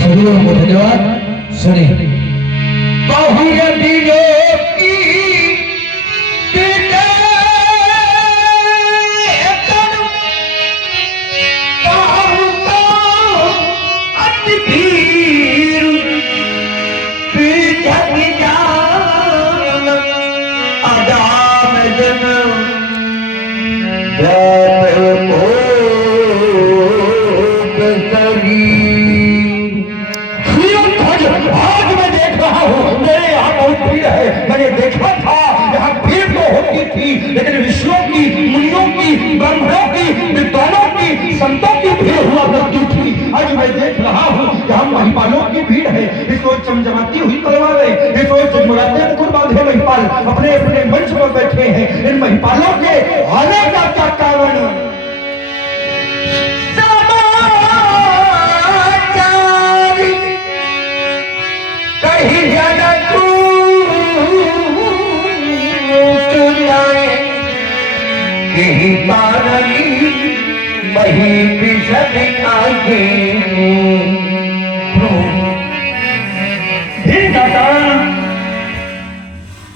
सदगुरु को धन्यवाद। सुने मैंने देखा था यहाँ भीड़ तो होती थी, लेकिन ऋषियों की, मुनियों की, ब्राह्मणों की, विद्वानों की, संतों की भीड़ हुआ करती थी। आज मैं देख रहा हूँ यहाँ महिपालों की भीड़ है। इस रोज चमचमाती हुई तलवारें, इस रोज जगमगाते मुकुट बांधे महिपाल अपने अपने मंच पर बैठे हैं। इन महिपालों के आने का क्या कारण? कहीं ज्यादा कहीं पारली वही विशद आगे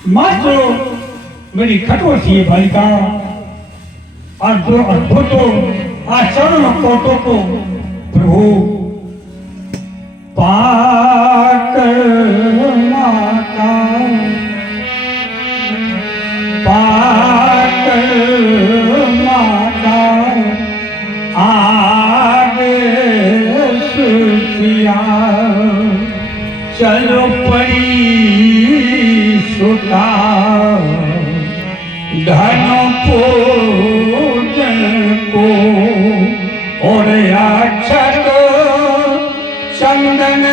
मास्टर मेरी कठोर सी बालिका और जो अद्भुत आचरण कोटों को प्रभु पाक माता पाक माता आगे सुसिया चलो परी सुता धन पूजन को और अक्षत चंदन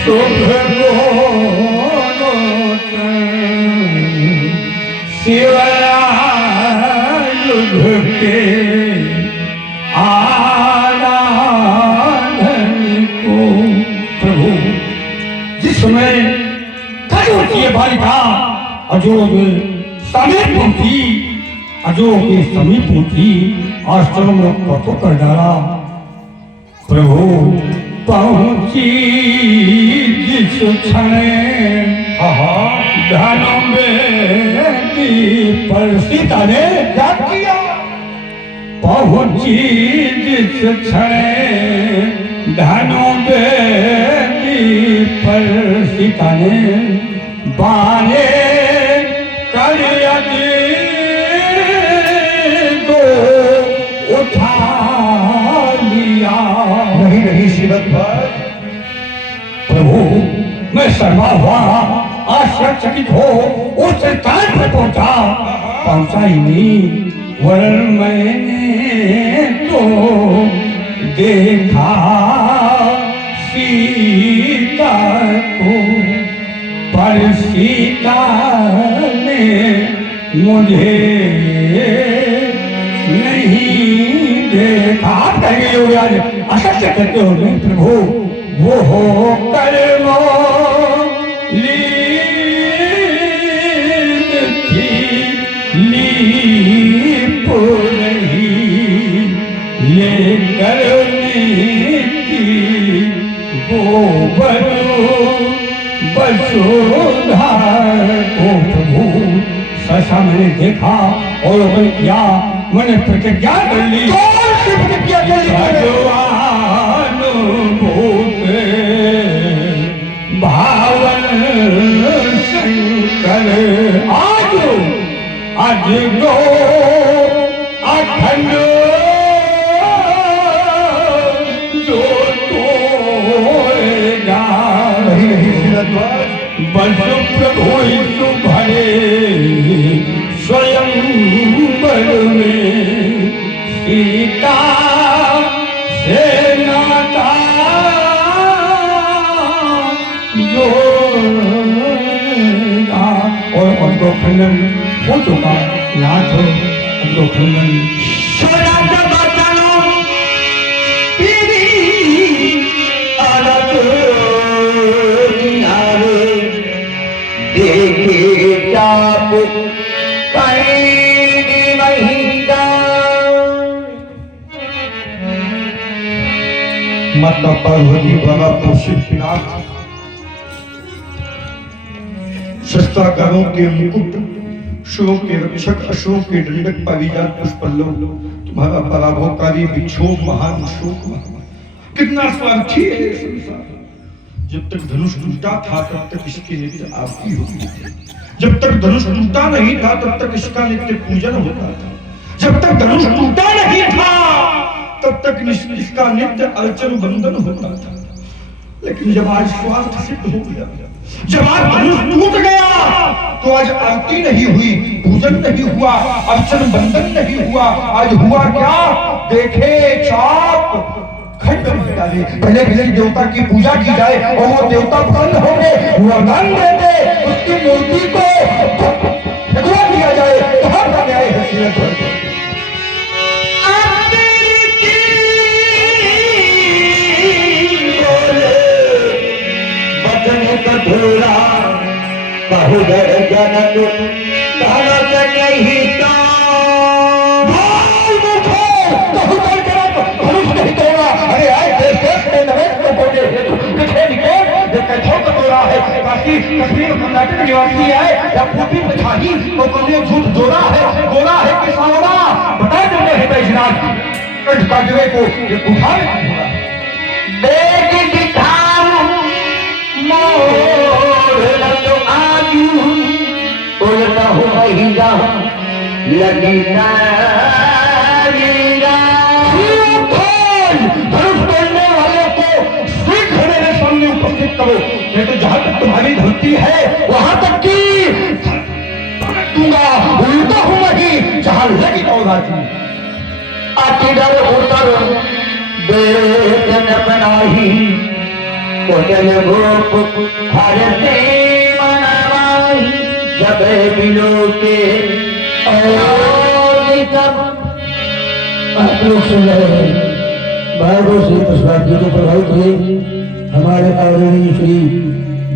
शुभ शिवयुग के आराधन को प्रभु जिस समय कठोर बालिका अजोग समीप पहुंची, अजोग के समीप पहुंची, आश्रम में पथो कर डाला। प्रभु पहुंची जिस क्षण धनों में पर सीता ने क्या किया? पहुंची जिस क्षण धनों में पर सीता ने बाने कर दो उठा लिया। नहीं नहीं शिवत प्रभु मैं शर्मा हुआ आश्चर्यचकित हो उस स्थान पर पहुंचा ही नहीं, वरन मैंने तो देखा सीता को, पर सीता ने मुझे नहीं देखा। आप कहेंगे योगी आज असत्य कहते हो नहीं प्रभु, वो हो कर्मो लीन थी लीप रही लेकर नीति गोबर बसुधा को प्रभु ससा मैंने देखा और मैंने किया, मैंने प्रतिज्ञा कर ली। कौन सी प्रतिज्ञा कर ली? भावन शंकर आज गो अखंड जो तोड़ेगा बस प्रभु भरे स्वयं बर में सीता से नाता जोड़ेगा। और उनको खंडन हो चुका नाथ, उनको खंडन देखे जाप कहीं नहीं माता पार्वती द्वारा पोषित पिनाक, शस्त्रागारों के मुकुट, शिवों के रक्षक, अशोक के दंडक, पारिजात पुष्पल्लव, तुम्हारा पराभवकारी विक्षोभ महान शोक। कितना स्वार्थी है ये संसार। जब तक धनुष टूटा था तब तक इसकी नित्य आरती होती थी, जब तक धनुष टूटा नहीं था तब तक इसका नित्य पूजन होता था, जब तक धनुष टूटा नहीं था तब तक इसका नित्य अर्चन वंदन होता था। लेकिन जब आज स्वार्थ सिद्ध हो गया, जब आज धनुष टूट गया तो आज आरती नहीं हुई, पूजन नहीं हुआ, अर्चन वंदन नहीं हुआ। आज हुआ क्या? देखे चाप खंड में डाले। पहले किसी देवता की पूजा की जाए और वो देवता प्रसन्न होंगे, वरदान देंगे, उसकी मूर्ति को भगवा दिया जाए तो हर का न्याय है। कठोरा बहुदर जनक धरत नहीं तो नहीं तोड़ा। अरे आए देश देश में नवेश को बोले लिखे लिखे कठोर कटोरा है। काशी कश्मीर कर्नाटक निवासी है या पूर्वी पछानी तो तुमने झूठ जोड़ा है, बोला है कि सावरा बता देंगे है बैजनाथ कंठ काजवे को ये उठाने की बोला देख दिखाऊं मोर तो आजू उल्टा हो हीरा लगी तारीरा। धनुष तोड़ने वाले को सीख मेरे सामने उपस्थित करो, नहीं तो जहां तक तुम्हारी धरती है वहां तक की दूंगा। उल्टा हूं नहीं जहां लगी औलादी आती डर उतर बेदन बनाही कोयल गोप हर से मनवाही जब बिलो के और सब आप लोग सुन रहे हैं भागो श्री प्रसाद जी को प्रभावित हुए हमारे आदरणीय श्री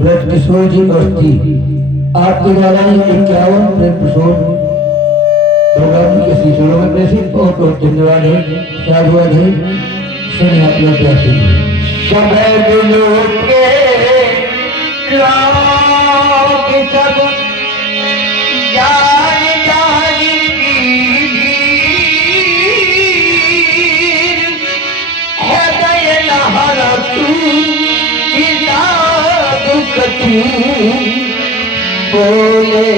ब्रज किशोर जी अवस्थी आपके द्वारा 51 प्रेम किशोर प्रोग्राम के शिशुरों में प्रेषित बहुत बहुत धन्यवाद है, साधुवाद है। सुने आप लोग प्यासे सब जान जान बोले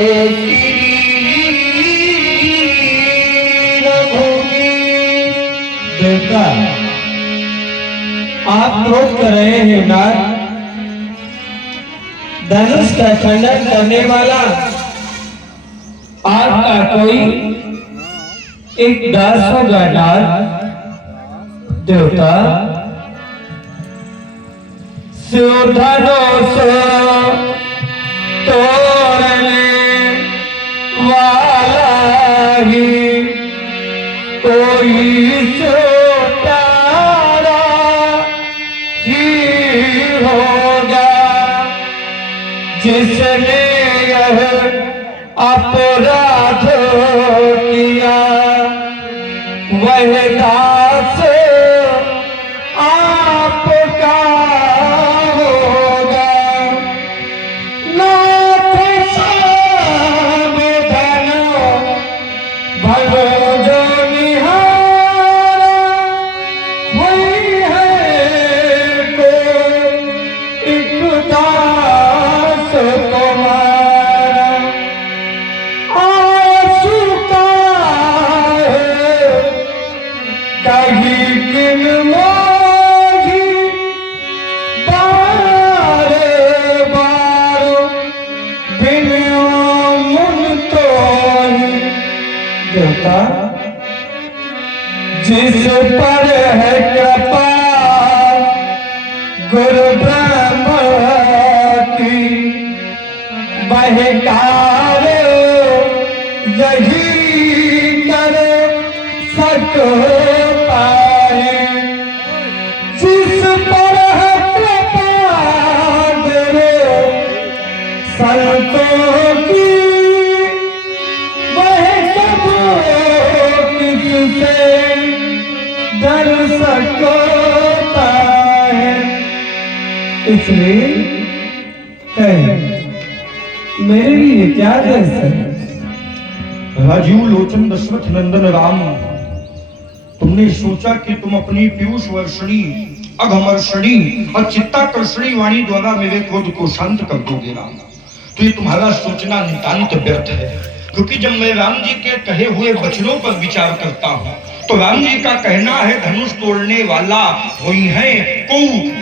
देवता आप क्रोध कर रहे हैं नाथ। धनुष का खंडन करने वाला आपका कोई एक दास होगा नाथ। देवता धनुष तोड़ने वाला ही कोई सोतारा ही होगा, जिसने यह अपराध किया वह दास आपका जिस पर है कृपा गुरु ब्रह्मा की बहकार यही कर सको पाए। जिस पर है कृपा गुरु संतों की दर सको इसलिए है मेरे लिए क्या देश है? राजीव लोचन दशरथ नंदन राम, तुमने सोचा कि तुम अपनी पीयूष वर्षणी, अघमर्षणी और चित्ताकर्षणी वाणी द्वारा मेरे क्रोध को शांत कर दोगे राम। तो ये तुम्हारा सोचना नितांत व्यर्थ है, क्योंकि जब मैं राम जी के कहे हुए वचनों पर विचार करता हूँ तो राम जी का कहना है धनुष तोड़ने वाला कोई है को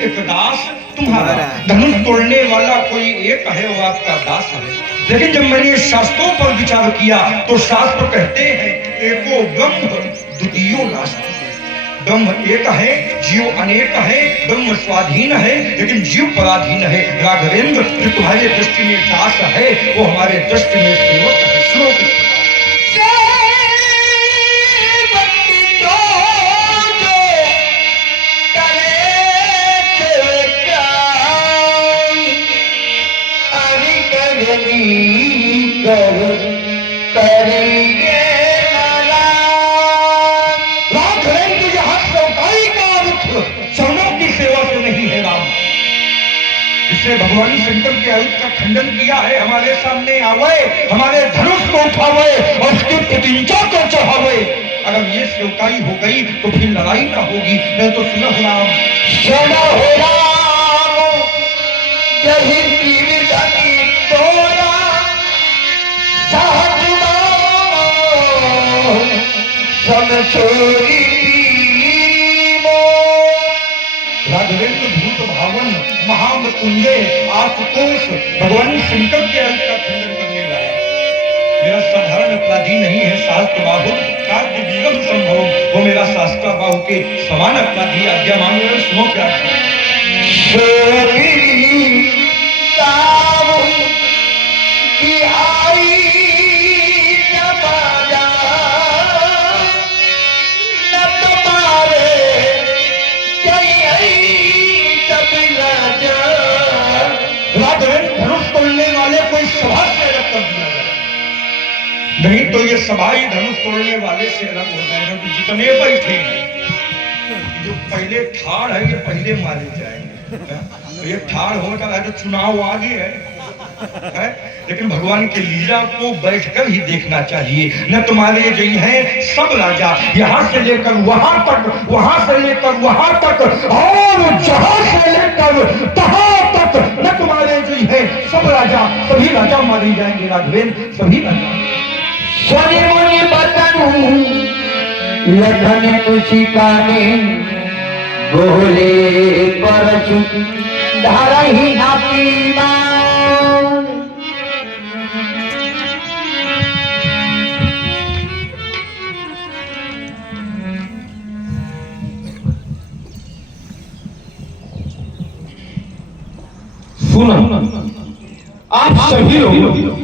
एक दास तुम्हारा, धनुष तोड़ने वाला कोई एक है वो आपका दास है। लेकिन जब मैंने शास्त्रों पर विचार किया तो शास्त्र कहते हैं एको ब्रह्म द्वितीयो नास्ति, ब्रह्म एक है, जीव अनेक है, ब्रह्म स्वाधीन है लेकिन जीव पराधीन है। राघवेंद्र जो तुम्हारे दृष्टि में दास है वो हमारे दृष्टि में सेवक है। श्लोक भगवान शंकर के आयुध का खंडन किया है, हमारे सामने आवे, हमारे धनुष को उठावे और उसकी प्रतिंचा को चढ़ावे। अगर ये सेवकाई हो गई तो फिर लड़ाई ना होगी। मैं तो सुना हो राम, सुना हो राम, यही तीर तोड़ा चोरी राघवेंद्र भूत भावन महामृत्युंजय आशुतोष भगवान शंकर के अंत का खंडन करने वाला मेरा साधारण अपराधी नहीं है। शास्त्र बाहुल कार्य विगम संभव वो मेरा शास्त्र बाहु के समान अपराधी। आज्ञा मांगो सुनो क्या धनुष तोड़ने वाले कोई सभा से अलग कर दिया जाए, नहीं तो ये सभा ही धनुष तोड़ने वाले से अलग हो जाएगा। तो जितने बैठे हैं जो पहले ठाड़ है ये पहले मारे जाएंगे। ये ठाड़ होगा है तो चुनाव आगे है, लेकिन भगवान की लीला को बैठकर ही देखना चाहिए। न तुम्हारे जो हैं सब राजा यहाँ से लेकर वहां तक, वहां से लेकर वहां तक और जहां से लेकर तहां तक न तुम्हारे जो हैं सब राजा, सभी राजा मारे जाएंगे। राघवेंद्र सभी राजा सोनी मुनि बतनु लखन कुशिकाने बोले परशु धरहि अपीमा। सुना आप सभी लोग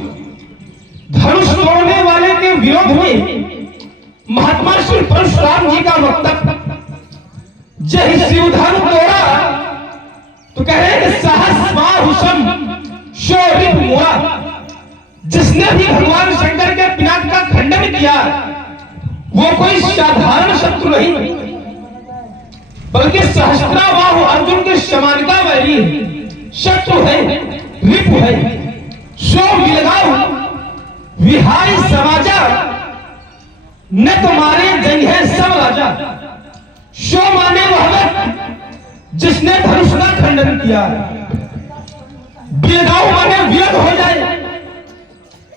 धनुष तोड़ने वाले के विरोध में महात्मा श्री परशुराम जी का वक्तव्य, जय शिवधन तोड़ा तो कह रहे कि सहस बाहुषम शोरित मोरा। जिसने भी भगवान शंकर के पिनाक का खंडन किया वो कोई साधारण शत्रु नहीं बल्कि सहस्त्राबाहु अर्जुन के समानता वाली शत्रु है, रिपु है। सो मिलगाऊ विहारी समाजा न तुम्हारे जंग है सब राजा। सो माने वह जिसने धनुष का खंडन किया। बिलगाऊ माने विरोध हो जाए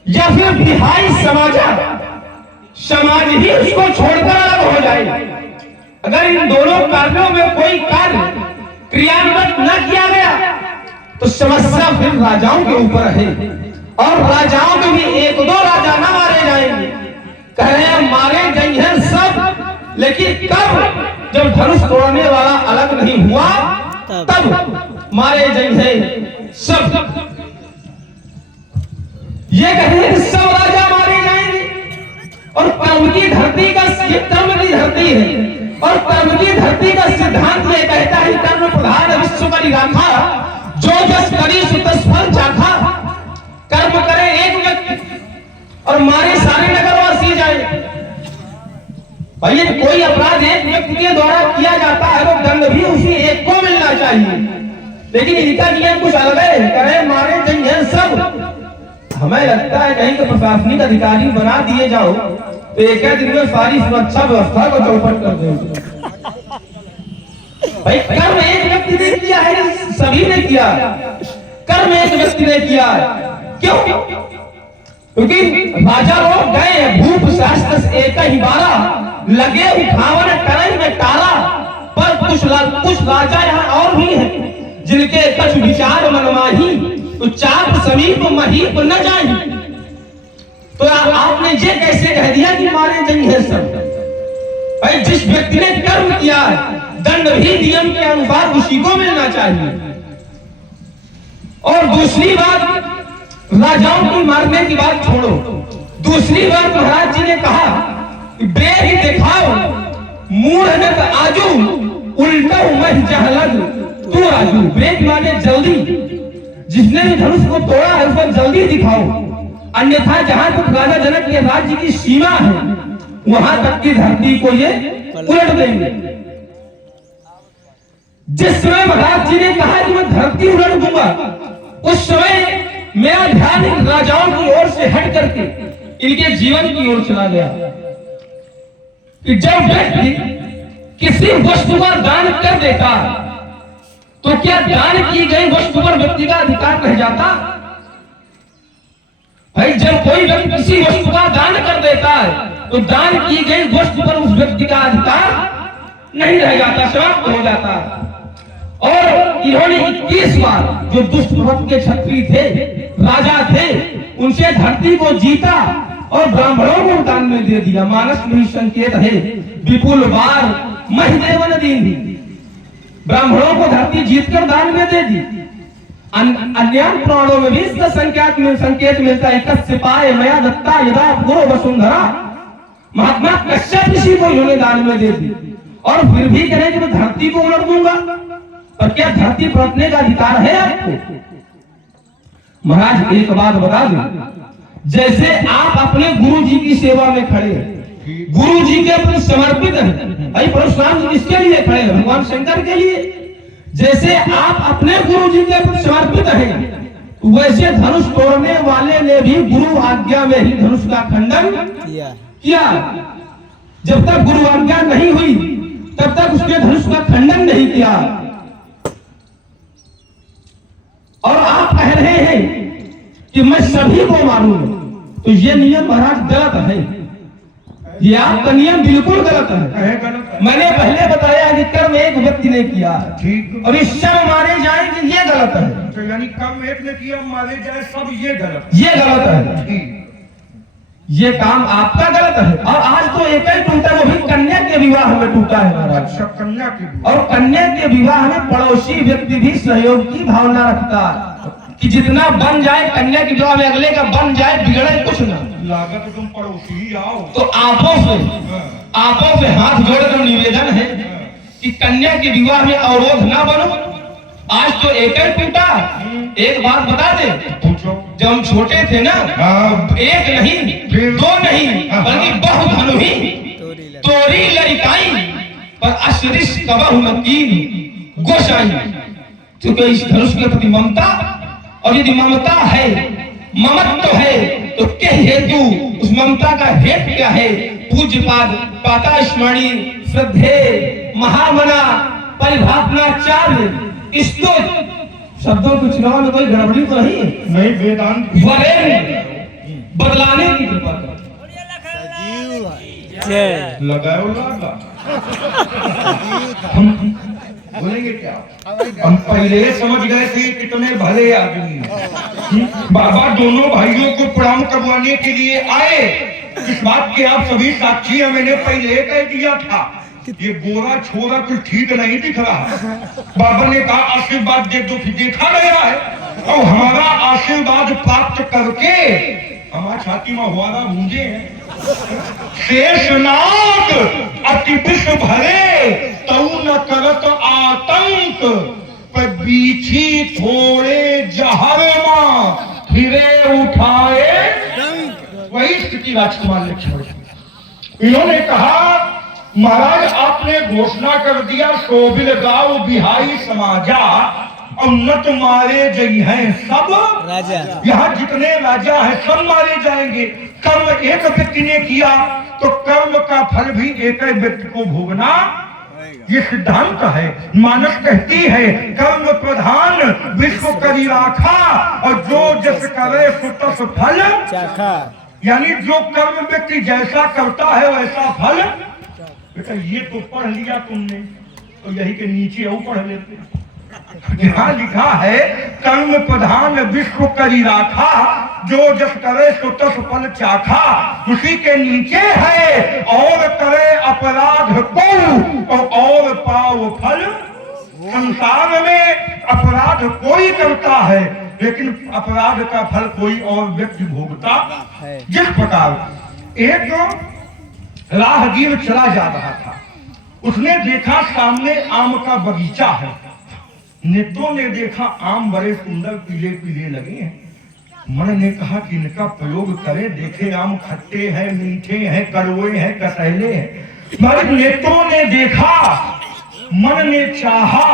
या फिर विहारी समाजा समाज ही उसको छोड़कर अलग हो जाए। अगर इन दोनों कार्यों में कोई कार्य क्रियान्वित न किया गया तो समस्या फिर राजाओं के ऊपर है, और राजाओं के भी एक दो राजा ना मारे जाएंगे। कह रहे हैं मारे जाएंगे सब, लेकिन कब? जब धनुष तोड़ने वाला अलग नहीं हुआ तब मारे जाएंगे सब। ये कह रहे हैं सब राजा मारे जाएंगे, और कर्म की धरती का, ये कर्म की धरती है और कर्म की धरती का सिद्धांत ये कहता है कर्म प्रधान विश्व करी राखा, जो जस करी सुतस फल चाखा। कर्म करे एक व्यक्ति और मारे सारे नगरवासी जाए। भाई कोई अपराध एक व्यक्ति के द्वारा किया जाता है तो दंड भी उसी एक को मिलना चाहिए। लेकिन इनका नियम कुछ अलग है, करे मारे चाहिए सब। हमें लगता है कहीं के प्रशासनिक अधिकारी बना दिए जाओ तो एक दिन में सारी सुरक्षा व्यवस्था को चौपट कर दो। भाई कर्म एक व्यक्ति ने किया है, सभी ने किया। कर्म एक व्यक्ति ने किया, क्यों? क्योंकि राजा लोग गए भूप शास्त्र एक ही बारा, लगे उठावन करई में टाला। पर कुछ राजा यहाँ और भी हैं जिनके कछु विचार मनमाही, तो चाप समीप महीप न जाही। तो आपने ये कैसे कह दिया कि मारे जाइए सब? भाई जिस व्यक्ति ने कर्म किया दंड भी नियम के अनुसार उसी को मिलना चाहिए। और दूसरी बात, राजाओं की मारने की बात छोड़ो, दूसरी बात महाराज जी ने कहा कि बेग दिखाओ मूढ़ नत आजू उल्टा मह जहलग तू राजू। बेग माने जल्दी, जिसने भी धनुष को तोड़ा है उसको जल्दी दिखाओ, अन्यथा जहां तक राजा जनक के राज्य की सीमा है वहां तक की धरती को ये उलट देंगे। जिस समय महाराज जी ने कहा कि मैं धरती उलट दूंगा, उस समय मेरा ध्यान इन राजाओं की ओर से हट करके इनके जीवन की ओर चला गया कि जब व्यक्ति किसी वस्तु का दान कर देता तो क्या दान की गई वस्तु पर व्यक्ति का अधिकार रह जाता? भाई जब कोई व्यक्ति किसी वस्तु का दान कर देता है तो दान की गई वस्तु पर उस व्यक्ति का अधिकार नहीं रह जाता, समाप्त हो जाता। और इन्होंने 21 बार जो दुष्ट प्रवृत्ति के क्षत्रिय थे, राजा थे, उनसे धरती को जीता और ब्राह्मणों को दान में दे दिया। मानस में ही संकेत है विपुल बार महिदेवन दीन, ब्राह्मणों को धरती जीतकर दान में दे दी। अन्य पुराणों में भी इसका संकेत मिलता है, कस्य पाए मया दत्ता यदा गुरु वसुंधरा। महात्मा कश्यप ऋषि को इन्होंने दान में दे दी और फिर भी कहे कि मैं धरती को उलट दूंगा। पर क्या धरती पलटने का अधिकार है आपको? महाराज एक बात बता दूं, जैसे आप अपने गुरु जी की सेवा में खड़े हैं, गुरु जी के प्रति समर्पित हैं, भाई परशुराम जी किसके लिए खड़े हैं? भगवान शंकर के लिए। जैसे आप अपने गुरु जी के प्रति समर्पित हैं, वैसे धनुष तोड़ने वाले ने भी गुरु आज्ञा में ही धनुष का खंडन किया। जब तक गुरु आज्ञा नहीं हुई तब तक उसने धनुष का खंडन नहीं किया। और आप कह रहे हैं कि मैं सभी को मारूंगा, तो ये नियम महाराज गलत है। ये आपका नियम बिल्कुल गलत है। मैंने पहले बताया कि कर्म एक व्यक्ति ने किया, ठीक, और इस सब मारे जाएंगे, ये गलत है। तो यानी कर्म एक ने किया मारे जाए सब, ये गलत, ये गलत है। ये काम आपका गलत है। और आज तो एक ही टूटा, वो भी कन्या के विवाह में टूटा है महाराज। अच्छा, कन्या के, और कन्या के विवाह में पड़ोसी व्यक्ति भी सहयोग की भावना रखता है कि जितना बन जाए कन्या के विवाह में अगले का बन जाए, बिगड़े कुछ ना। लागत तुम पड़ोसी आओ। तो आपों से हाथ जोड़कर निवेदन है कि कन्या के विवाह में अवरोध ना बनो। आज तो एक ही टूटा। एक बात बता दे, जब हम छोटे थे ना, एक नहीं दो नहीं बल्कि बहुधनु ही तोरी लड़काई पर अशरिश कबहु नकीन गोसाई। क्योंकि इस धनुष के प्रति ममता, और यदि ममता है, ममत्व है, तो क्या हेतु उस ममता का हेतु क्या है? पूज्य पाद पाता स्मरणी श्रद्धे महामना परिभावनाचार्य स्तुत शब्दों के चुनाव में कोई गड़बड़ी तो नहीं है? नहीं, वेदांत बदलाने की कृपा करो। लगाओ लागा। हम बोलेंगे क्या? हम पहले समझ गए थे कितने भले आदमी। बाबा दोनों भाइयों को प्रणाम करवाने के लिए आए। इस बात के आप सभी साक्षी हैं। मैंने पहले कह दिया था ये गोरा छोरा कुछ ठीक नहीं दिख रहा। बाबा ने कहा आशीर्वाद दे दो, फिर देखा गया है। और हमारा आशीर्वाद प्राप्त करके हमारा छाती में हुआ भूंजे हैं। शेषनाग अति विश्व भरे तऊ न करत आतंक, पर बीछी थोड़े जहरमा फिरे उठाए। वही स्थिति राजकुमार ने छोड़ी। इन्होंने कहा महाराज आपने घोषणा कर दिया शोभिल गाँव बिहाई समाजा, और नत मारे जई हैं सब राजा। यहाँ जितने राजा हैं सब मारे जाएंगे। कर्म एक व्यक्ति ने किया तो कर्म का फल भी एक ही व्यक्ति को भोगना, ये सिद्धांत है। मानस कहती है कर्म प्रधान विश्व करी राखा, और जो जस करे सो तस फल चाखा। यानी जो कर्म व्यक्ति जैसा करता है वैसा फल। बेटा ये तो पढ़ लिया तुमने, तो यही के नीचे और पढ़ लेते। यहाँ लिखा है कर्म प्रधान विश्व करी राखा, जो जस करे सो तस फल चाखा। उसी के नीचे है और करे अपराध को और पाओ फल। संसार में अपराध कोई करता है लेकिन अपराध का फल कोई और व्यक्ति भोगता है। जिस प्रकार एक राहगीर चला जा रहा था, उसने देखा सामने आम का बगीचा है। नेत्रों ने देखा आम बड़े सुंदर पीले पीले लगे हैं। मन ने कहा कि इनका प्रयोग करें, देखे आम खट्टे हैं, मीठे हैं, कड़वे हैं, कसैले हैं। मगर नेत्रों ने देखा, मन ने चाहा,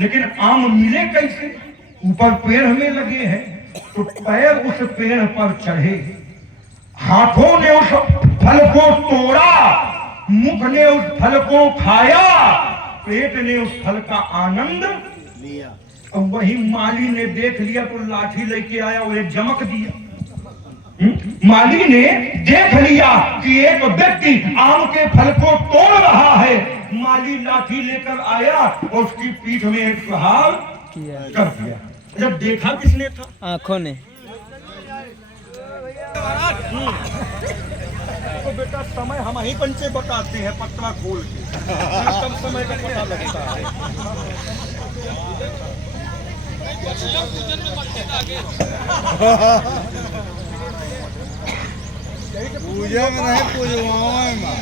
लेकिन आम मिले कैसे? ऊपर पेड़ में लगे हैं, तो पैर उस पेड़ पर चढ़े, हाथों ने उस फल को तोड़ा, मुख ने उस फल को खाया, पेट ने उस फल का आनंद लिया। और वही माली ने देख लिया तो लाठी लेके आया और एक जमक दिया। माली ने देख लिया कि एक व्यक्ति आम के फल को तोड़ रहा है। माली लाठी लेकर आया और उसकी पीठ में एक प्रहार कर दिया। जब देखा किसने था? आंखों ने। तो बेटा समय हम ही पंचे बताते हैं पत्रा खोल के, कम समय का पता लगता है। पूजा में नहीं पूजवाओं में।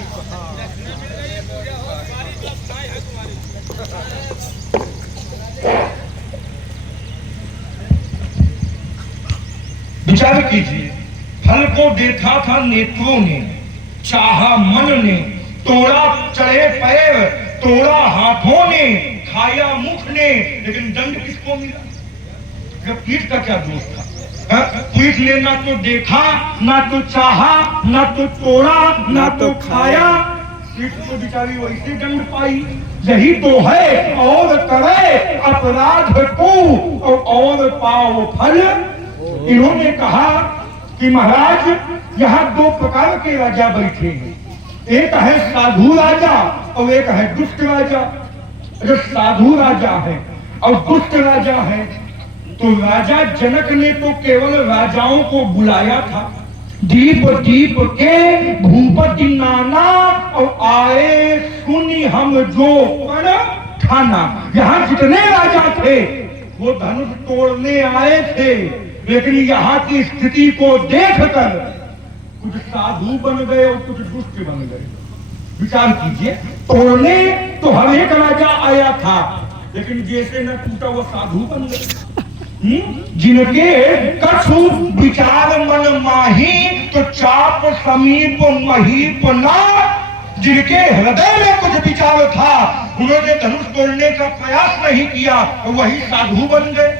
विचार कीजिए, फल को देखा था नेत्रों ने, चाहा मन ने, तोड़ा चढ़े पैर, तोड़ा हाथों ने, खाया मुख ने, लेकिन दंड किसको मिला? जब पीठ का क्या दोष था? पीठ ने ना तो देखा, ना तो चाहा, ना तो तोड़ा, ना तो खाया, पीठ को बिचारी वैसे दंड पाई। यही तो है और करे अपराध को और पाओ फल। इन्होंने कहा कि महाराज यहाँ दो प्रकार के राजा बैठे हैं, एक है साधु राजा और एक है दुष्ट राजा। जो साधु राजा है और दुष्ट राजा है, तो राजा जनक ने तो केवल राजाओं को बुलाया था, दीप दीप के भूपति नाना और आए सुनी हम जो पर ठाना। यहाँ जितने राजा थे वो धनुष तोड़ने आए थे, लेकिन यहाँ की स्थिति को देखकर कुछ साधु बन गए और कुछ दुष्ट बन गए। विचार कीजिए, तोड़ने तो हर एक राजा आया था, लेकिन जैसे न टूटा वो साधु बन गए। जिनके कछु विचार मन माही तो चाप समीप महीप ना। जिनके हृदय में कुछ विचार था, उन्होंने धनुष तोड़ने का प्रयास नहीं किया, वही साधु बन गए।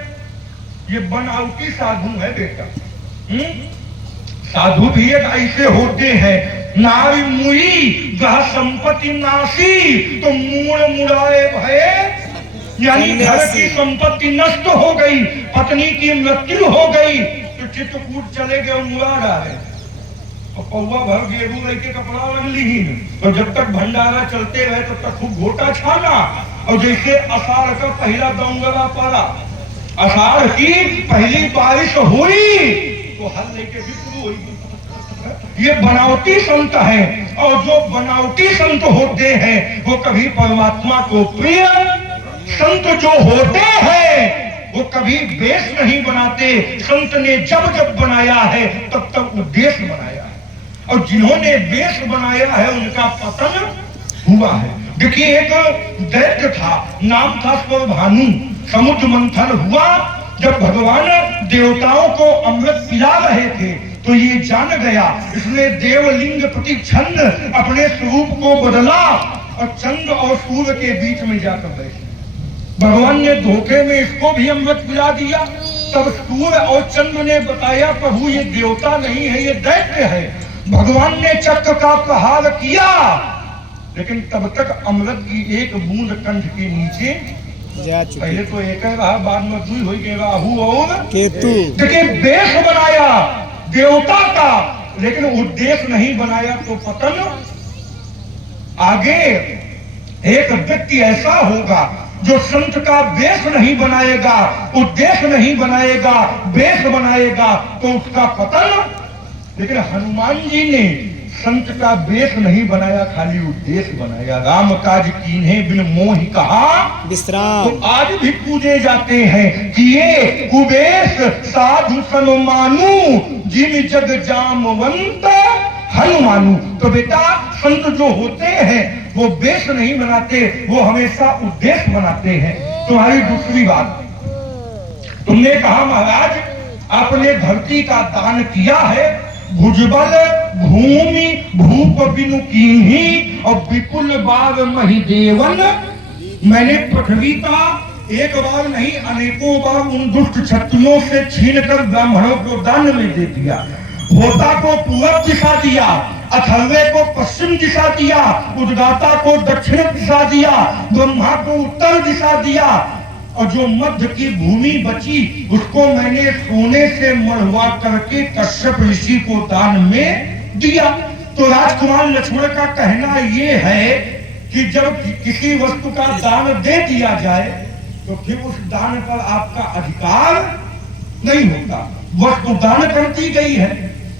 ये बनावटी साधु है बेटा। साधु भी एक ऐसे होते हैं, नारी मुई जहाँ संपत्ति नासी तो मूड़ मुड़ाए भय। यानी घर की संपत्ति नष्ट हो गई, पत्नी की मृत्यु हो गई तो चित्रकूट चले गए और मुड़ा रहे, और पौवा भर गेरू लेके कपड़ा लगली ही। और जब तक भंडारा चलते रहे तब तक खूब घोटा छाना। और जैसे आषाढ़ का पहला दौंगरा पड़ा, आषाढ़ की पहली बारिश हुई तो हल लेके भी शुरू हुई। ये बनावटी संत है, और जो बनावटी संत होते हैं वो कभी परमात्मा को प्रिय संत जो होते हैं वो कभी वेश नहीं बनाते। संत ने जब जब बनाया है तब तब उद्देश्य बनाया है, और जिन्होंने वेश बनाया है उनका पतन हुआ है। देखिए, एक दैत्य था, नाम था स्वभानु। समुद्र मंथन हुआ, जब भगवान देवताओं को अमृत पिला रहे थे तो ये जान गया, इसने देवलिंग प्रति छंद अपने स्वरूप को बदला और चंद्र और सूर्य के बीच में जाकर बैठे। भगवान ने धोखे में इसको भी अमृत पिला दिया। तब सूर्य और चंद्र ने बताया प्रभु ये देवता नहीं है, ये दैत्य है। भगवान ने चक्र का प्रहार किया, लेकिन तब तक अमृत की एक बूंद कंठ के नीचे जा चुके। पहले तो एक रहा, बाद में दुई हो गए, राहु और केतु। देखिए वेश बनाया देवता का, लेकिन उद्देश्य नहीं बनाया तो पतन। आगे एक व्यक्ति ऐसा होगा जो संत का वेश नहीं बनाएगा, उद्देश्य नहीं बनाएगा, वेश बनाएगा तो उसका पतन। लेकिन हनुमान जी ने संत का वेश नहीं बनाया, खाली उद्देश्य बनाया। राम काज कीन्हे बिन मोहि कहा विश्राम। तो आज भी पूजे जाते हैं कि ये कुबेश साधु सनमानु जिन जग जामवंत हनुमानु। तो बेटा संत जो होते हैं वो वेश नहीं बनाते, वो हमेशा उद्देश्य बनाते हैं। तुम्हारी दूसरी बात, तुमने कहा महाराज आपने धरती का दान किया है, भुजबल भूमि भूप बिनु कीन्ही और विपुल बार महिदेवन। मैंने पृथ्वी का एक बार नहीं अनेकों बार उन दुष्ट क्षत्रियों से छीनकर ब्राह्मणों को दान में दे दिया। होता को पूर्व दिशा दिया, अथर्वे को पश्चिम दिशा दिया, उद्गाता को दक्षिण दिशा दिया, ब्रह्मा को उत्तर दिशा दिया, और जो मध्य की भूमि बची उसको मैंने सोने से मढ़वा करके कश्यप ऋषि को दान में दिया। तो राजकुमार लक्ष्मण का कहना ये है कि जब किसी वस्तु का दान दे दिया जाए तो फिर उस दान पर आपका अधिकार नहीं होता, वस्तु दान कर दी गई है।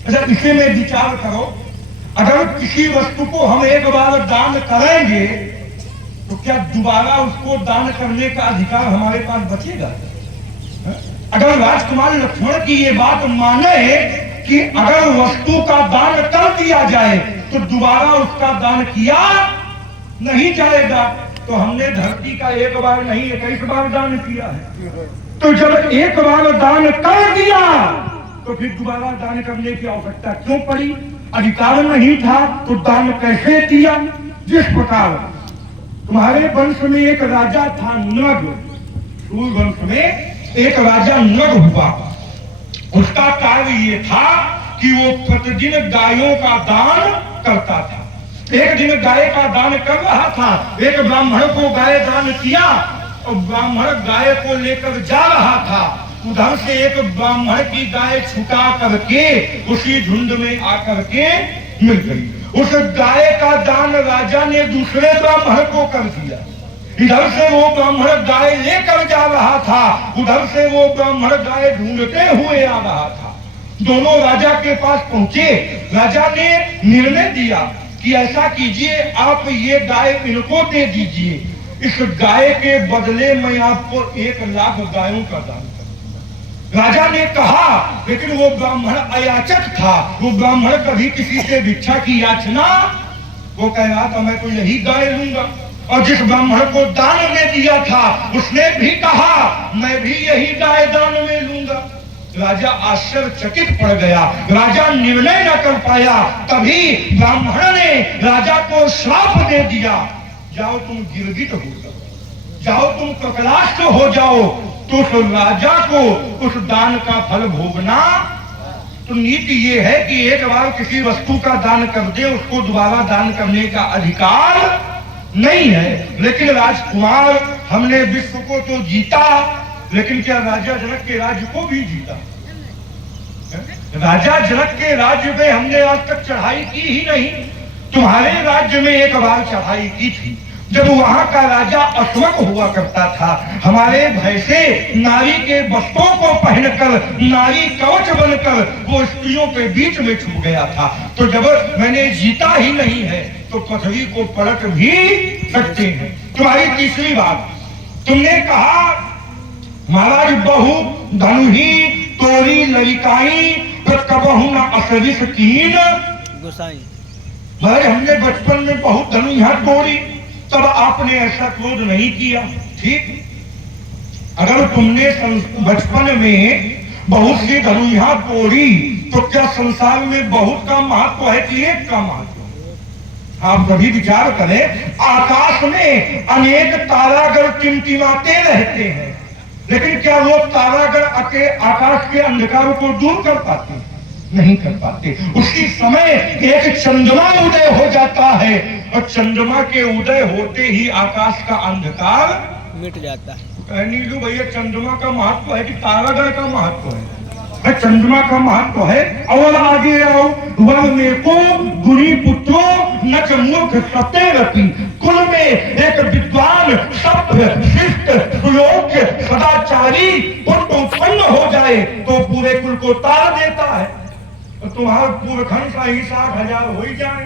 अच्छा इसे में विचार करो, अगर किसी वस्तु को हम एक बार दान करेंगे तो क्या दोबारा उसको दान करने का अधिकार हमारे पास बचेगा? अगर राजकुमार लक्ष्मण की ये बात माने कि अगर वस्तु का दान कर दिया जाए तो दोबारा उसका दान किया नहीं जाएगा, तो हमने धरती का एक बार नहीं 21 बार दान किया है। तो जब एक बार दान कर दिया तो फिर दोबारा दान करने की आवश्यकता क्यों पड़ी? अधिकार नहीं था तो दान कैसे किया? जिस प्रकार तुम्हारे वंश में एक राजा था नग, सूर्य वंश में एक राजा नग हुआ। उसका कार्य ये था कि वो प्रतिदिन गायों का दान करता था। एक दिन गाय का दान कर रहा था, एक ब्राह्मण को गाय दान किया और ब्राह्मण गाय को लेकर जा रहा था। उधर से एक ब्राह्मण की गाय छुटा करके उसी झुंड में आकर के मिल गई। उस गाय का दान राजा ने दूसरे ब्राह्मण को कर दिया। इधर से वो ब्राह्मण गाय लेकर जा रहा था, उधर से वो ब्राह्मण गाय ढूंढते हुए आ रहा था। दोनों राजा के पास पहुंचे। राजा ने निर्णय दिया कि ऐसा कीजिए, आप ये गाय इनको दे दीजिए, इस गाय के बदले मैं आपको 1 लाख गायों का दान करूंगा। राजा ने कहा, लेकिन वो ब्राह्मण अयाचक था, वो ब्राह्मण कभी किसी से भिक्षा की याचना, वो कह रहा था मैं तो यही गाय लूंगा। और जिस ब्राह्मण को दान में दिया था उसने भी कहा मैं भी यही गाय दान में लूंगा। राजा आश्चर्यचकित पड़ गया, राजा निर्णय न कर पाया। तभी ब्राह्मण ने राजा को श्राप दे दिया, जाओ तुम गिरगिट हो जाओ, जाओ तुम ककलाष्ट हो जाओ। तो उस राजा को उस दान का फल भोगना। तो नीति ये है कि एक बार किसी वस्तु का दान कर दे उसको दोबारा दान करने का अधिकार नहीं है। लेकिन राजकुमार हमने विश्व को तो जीता, लेकिन क्या राजा जनक के राज्य को भी जीता? राजा जनक के राज्य में हमने आज तक चढ़ाई की ही नहीं। तुम्हारे राज्य में एक बार चढ़ाई की थी, जब वहां का राजा अश्वक हुआ करता था। हमारे भय से नारी के वस्त्रों को पहनकर नारी कवच बनकर वो स्त्रियों के बीच में छुप गया था। तो जब मैंने जीता ही नहीं है तो पृथ्वी को पलट भी सकते हैं। तुम्हारी तीसरी बात, तुमने कहा महाराज बहु धनुही तोरी लड़िकाई कबहू न असरिस कीन। गोसाई भाई हमने बचपन में बहुत धनुहा तोड़ी, तब आपने ऐसा क्रोध नहीं किया। ठीक, अगर तुमने बचपन में बहुत सी धनुहा तोड़ी तो क्या संसार में बहुत का महत्व है कि एक का महत्व? आप कभी विचार करें, आकाश में अनेक तारागण टिमटिमाते रहते हैं, लेकिन क्या वो तारागण आकाश के अंधकार को दूर कर पाते हैं? नहीं कर पाते। उसी समय एक चंद्रमा उदय हो जाता है और चंद्रमा के उदय होते ही आकाश का अंधकार मिट जाता है। नीलू भैया, चंद्रमा का महत्व है कि तारागण का महत्व है? चंद्रमा का महत्व है। और आगे आओ, वन में को गुणी पुत्रो नच मूर्ख सत्यरपी, कुल में एक विद्वान सभ्य शिष्ट सुयोग्य सदाचारी पुत्र उत्पन्न हो जाए तो पूरे कुल को तार देता है। तो तुम्हारा पूर्वखंड का ही 60,000 हो ही जाए।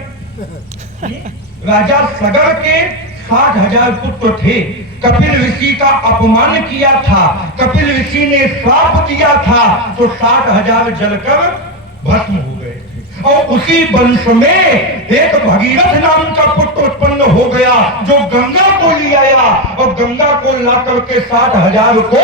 राजा सगर के 60,000 पुत्र थे। कपिल ऋषि का अपमान किया था, कपिल ऋषि ने श्राप दिया था तो 60,000 जलकर भस्म हो गए थे। और उसी वंश में एक भगीरथ नाम का पुत्र उत्पन्न हो गया जो गंगा को ले आया और गंगा को ला करके 60,000 को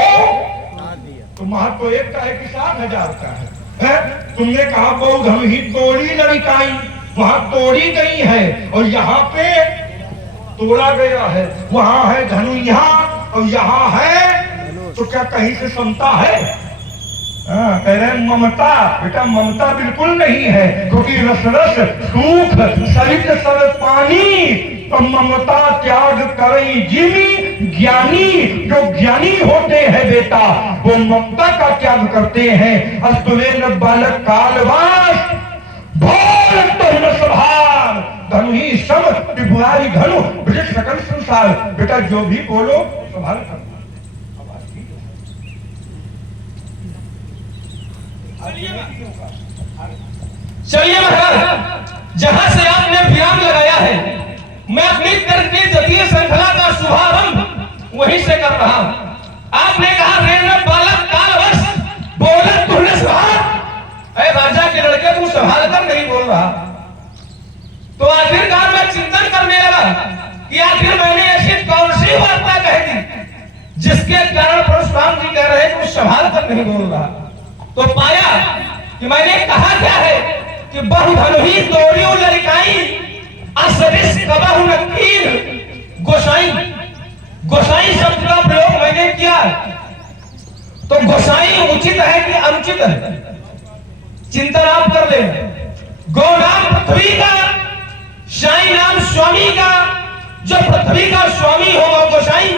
तो महत्व एक का है कि 60,000 का है। तुमने कहा बहुत हम ही तोड़ी लड़काई, वहां तोड़ी गई है और यहाँ पे तोड़ा गया है। वहां है धनु यहाँ और यहाँ है तो क्या कहीं से समता है? कह रहे ममता, बेटा ममता बिल्कुल नहीं है, क्योंकि रस रस सूख सरित सर पानी तो ममता त्याग करई जीवी ज्ञानी। जो ज्ञानी होते हैं बेटा वो ममता का त्याग करते हैं। अस्तुलेन बालक कालवास भोर तो स्वभाव धनु ही सम त्रिपुरारी धनु ब्रज सकल संसार। बेटा जो भी बोलो संभाल कर। चलिए महाराज, जहां से आपने विराम लगाया है मैं अपनी तर्क की जतीय श्रृंखला का शुभारंभ वहीं से कर रहा हूं। आपने कहा रे बालक कालवश बोला तूने संभाल। अरे राजा के लड़के तू संभाल कर नहीं बोल रहा। तो आखिरकार मैं चिंतन करने लगा कि आखिर मैंने ऐसी कौन सी वार्ता कह दी जिसके कारण परशुराम जी कह रहे तू संभाल कर नहीं बोल रहा। तो पाया कि मैंने कहा क्या है कि बहुधनु ही तोड़ियो लड़काई असरिस कबहु नकीर। गोसाई, गोसाई शब्द का प्रयोग मैंने किया। तो गोसाई उचित है कि अनुचित है? चिंतन आप कर ले। गौ नाम पृथ्वी का, साई नाम स्वामी का। जो पृथ्वी का स्वामी होगा गोसाई।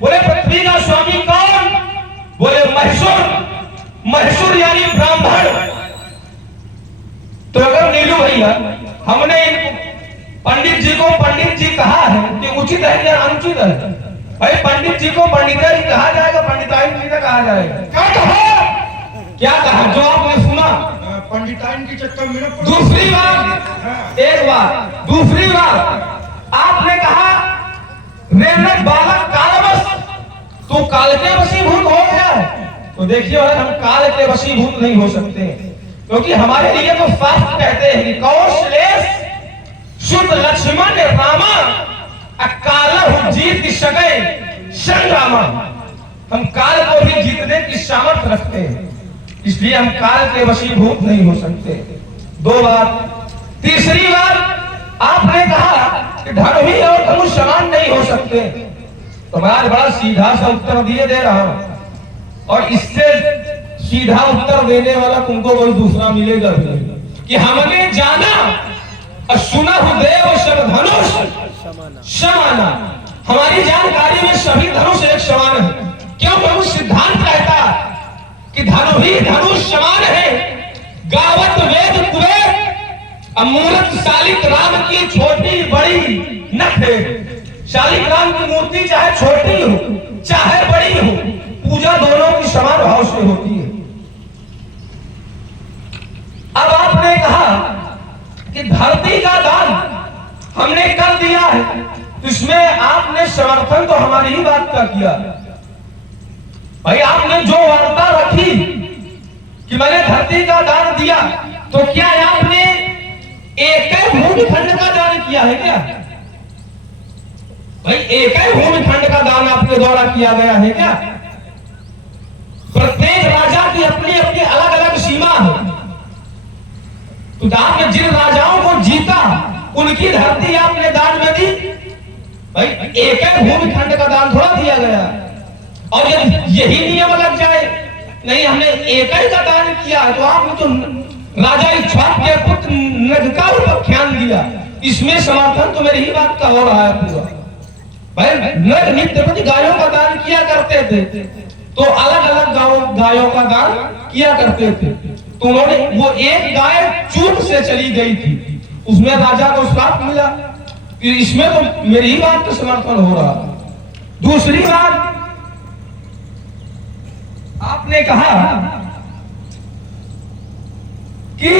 बोले पृथ्वी का स्वामी कौन? बोले महेश्वर। महेश्वर यानी ब्राह्मण। तो अगर नीलू भैया हमने पंडित जी को पंडित जी कहा है कि उचित है या अनुचित है? भाई पंडित जी को पंडिताई कहा जाएगा, पंडिताइन जी का कहा जाएगा? क्या कहा? क्या कहा जो आपने सुना? पंडिताइन की चक्कर में दूसरी बात, एक बात, दूसरी बात आपने कहा रे बालक कालवश, तू काल के वशीभूत हो गया है। तो देखिए हम काल के वशीभूत नहीं हो सकते, क्योंकि हमारे लिए तो शास्त्र कहते हैं कि कौशलेश शुद्ध लक्ष्मण रामा अकाल जीत सके संग्रामा। हम काल को भी जीतने की सामर्थ्य रखते हैं, इसलिए हम काल के वशीभूत नहीं हो सकते। दो बात। तीसरी बात आपने कहा कि धनु और धनुष समान नहीं हो सकते। तो मैं आज बड़ा सीधा सा उत्तर दिए दे रहा हूं और इससे सीधा उत्तर देने वाला तुमको कोई दूसरा मिलेगा भी नहीं। कि हमने जाना और सुना देव सब धनुष समाना। हमारी जानकारी में सभी धनुष एक समान है। क्यों? प्रभु सिद्धांत कहता कि धनु ही धनुष समान है। गावत वेद कुबेर अमूर्त शालिक राम की छोटी बड़ी नख है। शालिक राम की मूर्ति चाहे छोटी हो चाहे बड़ी हो, पूजा दोनों की समान भाव से होती है। अब आपने कहा कि धरती का दान हमने कर दिया है, तो इसमें आपने समर्थन तो हमारी ही बात का किया। भाई आपने जो वार्ता रखी कि मैंने धरती का दान दिया, तो क्या आपने एक ही भूमिखंड का दान किया है क्या? भाई एक ही भूमिखंड का दान आपके द्वारा किया गया है क्या? प्रत्येक राजा की अपनी अपनी अलग अलग सीमा है। तो आपने जिन राजाओं को जीता उनकी धरती आपने दान में दी। भाई एक भूमि खंड का दान थोड़ा दिया गया। और जब यही नियम लग जाए, नहीं हमने एक ही का दान किया है, तो आपने तो राजा इक्ष्वाकु के पुत्र नग का उपाख्यान दिया। इसमें समर्थन तो मेरी ही बात का हो रहा है पूरा। भाई नग नित्य प्रति गायों का दान किया करते थे, तो अलग अलग गायों का दान किया करते थे। तो उन्होंने वो एक गाय चूक से चली गई थी, उसमें राजा को श्राप मिला। इसमें तो मेरी ही बात का समर्थन हो रहा। दूसरी बात, आपने कहा कि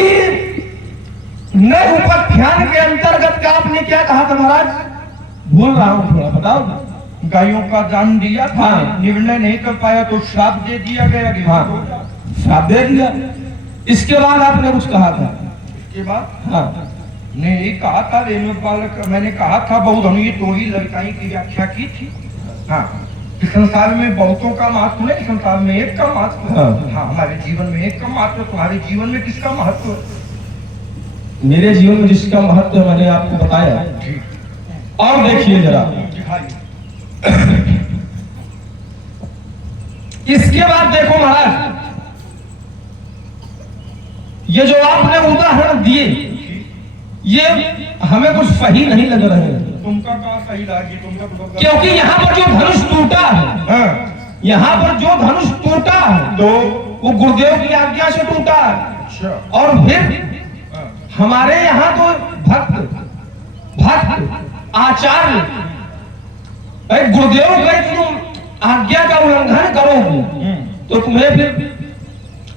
नग उपाख्यान के अंतर्गत का आपने क्या कहा था महाराज? बोल रहा हूं, थोड़ा बताओ। गायों का दान दिया था, निर्णय नहीं कर पाया तो श्राप दे दिया गया। हाँ, श्राप दे दिया। इसके बाद आपने कुछ कहा था? इसके बाद हाँ, ने यही कहा था रेणुपाल, मैंने कहा था बहुधनुयी तोड़ी लड़काई की व्याख्या की थी। हाँ, इस संसार में बहुतों का महत्व नहीं, संसार में एक का महत्व है। हाँ, हमारे जीवन में एक का महत्व, तुम्हारे जीवन में किसका महत्व है? मेरे जीवन में जिसका महत्व है मैंने आपको बताया। और देखिए जरा, इसके बाद देखो महाराज, ये जो आपने उदाहरण दिए, ये हमें कुछ सही नहीं लग रहे हैं। तुमका क्या सही लगी? तुमका क्योंकि यहाँ पर जो धनुष टूटा है, यहाँ पर जो धनुष टूटा है, तो वो गुरुदेव की आज्ञा से टूटा है। और फिर हमारे यहाँ तो भक्त आचार्य गुरुदेव गए, तुम आज्ञा का उल्लंघन करोगे तो तुम्हें फिर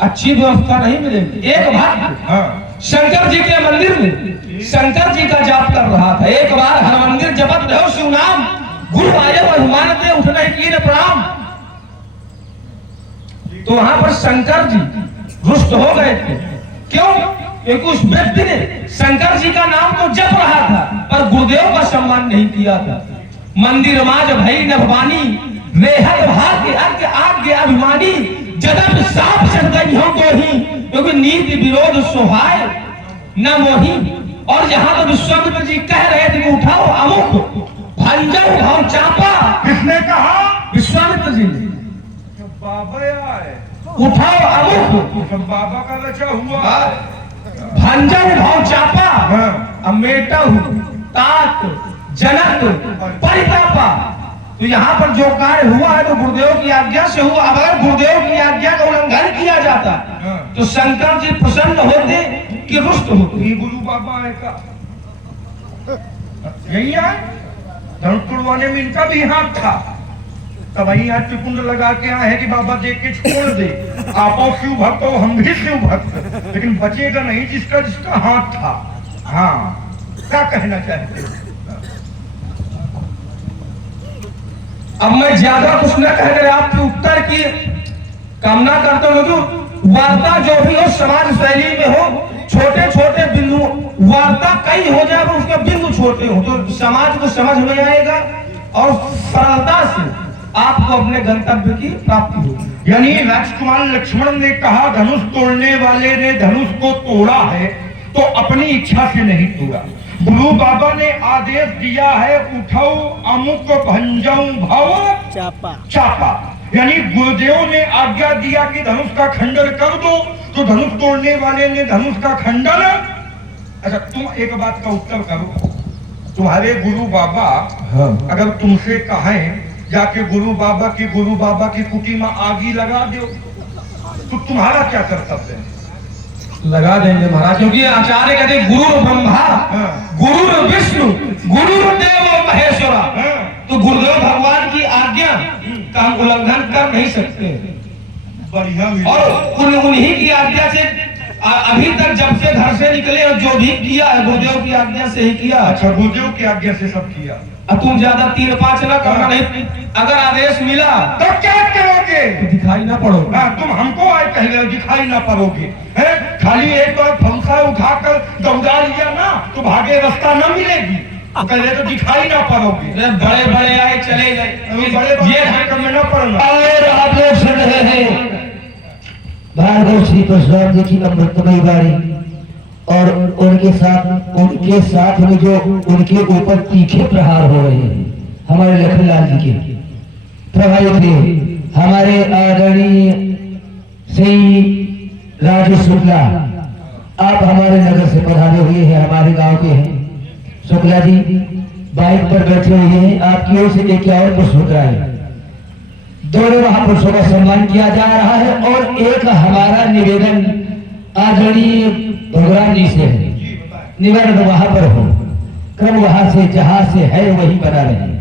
अच्छी व्यवस्था नहीं मिलेगी। एक भक्त शंकर जी के मंदिर में शंकर जी का जाप कर रहा था। एक बार हर मंदिर जपत रहो शिव नाम, गुरु आये अभिमान दे उठने की प्रणाम। तो वहां पर शंकर जी रुष्ट हो गए थे। क्यों? क्योंकि उस व्यक्ति ने शंकर जी का नाम तो जप रहा था, पर गुरुदेव का सम्मान नहीं किया था। मंदिर माज भई नभवानी, रेहत भाग्य अर्घ्य आज्ञ अभिमानी, जदप साप चढ़ गई हो तो ही, क्योंकि नीति विरोध सोहाय न मोही। और यहाँ तो विश्वामित्र जी कह रहे थे कि उठाओ अमुक भंजा उठाओ चापा। किसने कहा? विश्वामित्र जी। बाबा आए, उठाओ अमुक, बाबा का रचा हुआ भंजा उठाओ चापा, अमेटा तात जनक परितापा। तो यहाँ पर जो कार्य हुआ है तो गुरुदेव की आज्ञा से हुआ। अब अगर गुरुदेव की आज्ञा का उल्लंघन किया जाता तो शंकर जी प्रसन्न होते कि रुष्ट होते? गुरु बाबा है का यही है। धनुष तुड़वाने में इनका भी हाथ था, तब वही हाथ त्रिपुंड लगा के आए हैं कि बाबा देख के छोड़ दे। आपो शिव भक्त हो, हम भी शिव भक्त, लेकिन बचेगा नहीं जिसका जिसका हाथ था। हाँ, क्या कहना चाहते हो? अब मैं ज्यादा कुछ न कहकर आपके उत्तर की कामना करता हूँ। तो वार्ता जो भी हो समाज शैली में हो, छोटे छोटे बिंदु वार्ता कई हो जाए, उसके बिंदु छोटे हो तो समाज को समझ में आएगा और सरलता से आपको अपने गंतव्य की प्राप्ति होगी। यानी राजकुमार लक्ष्मण ने कहा धनुष तोड़ने वाले ने धनुष को तोड़ा है तो अपनी इच्छा से नहीं तोड़ा। गुरु बाबा ने आदेश दिया है उठाओ अमुक भंजाऊ भाव चापा चापा, यानी गुरुदेव ने आज्ञा दिया कि धनुष का खंडन कर दो, तो धनुष तोड़ने वाले ने धनुष का खंडन। अच्छा, तुम एक बात का उत्तर करो, तुम्हारे गुरु बाबा अगर तुमसे कहें जाके गुरु बाबा की कुटी में आगी लगा दो, तो तुम्हारा क्या कर्तव्य है? लगा देंगे महाराज, क्योंकि आचार्य कहते गुरु ब्रह्मा गुरु विष्णु गुरु देव महेश्वरा। तो गुरुदेव भगवान की आज्ञा का हम उल्लंघन कर नहीं सकते। बढ़िया। और उन्हीं की आज्ञा से अभी तक जब से घर से निकले और जो भी किया है गुरुदेव की आज्ञा से ही किया। अच्छा, गुरुदेव की आज्ञा से सब किया। अब तुम ज्यादा 3-5 न करना, नहीं अगर आदेश मिला तो क्या करोगे? तो दिखाई ना पड़ो। तुम हमको आज कह रहे हो दिखाई ना पड़ोगे, है? खाली एक बार फंसा उठाकर दौड़ा लिया ना तो भागे रास्ता न मिलेगी। कह रहे तो दिखाई ना पड़ोगे। बड़े बड़े आए चले गए, बड़े ये में न पड़ना। और आप लोग सुन रहे हैं भार्गव श्री प्रसाद जी की अमृतमयी वाणी। और उनके साथ में जो उनके ऊपर तीखे प्रहार हो रहे हैं हमारे लखनलाल जी के प्रभावित थे। हमारे आदरणीय श्री राजू शुक्ला, आप हमारे नगर से पधारे हुए हैं, हमारे गांव के हैं। शुक्ला जी बाइक पर बैठे हुए हैं, आपकी ओर से 51 पुष्प होता है। दोनों महापुरुषों का सम्मान किया जा रहा है और एक हमारा निवेदन आदरणीय भगवान जी से है, निवेदन वहां पर हो, क्रम वहां से जहां से है वही बना रहे,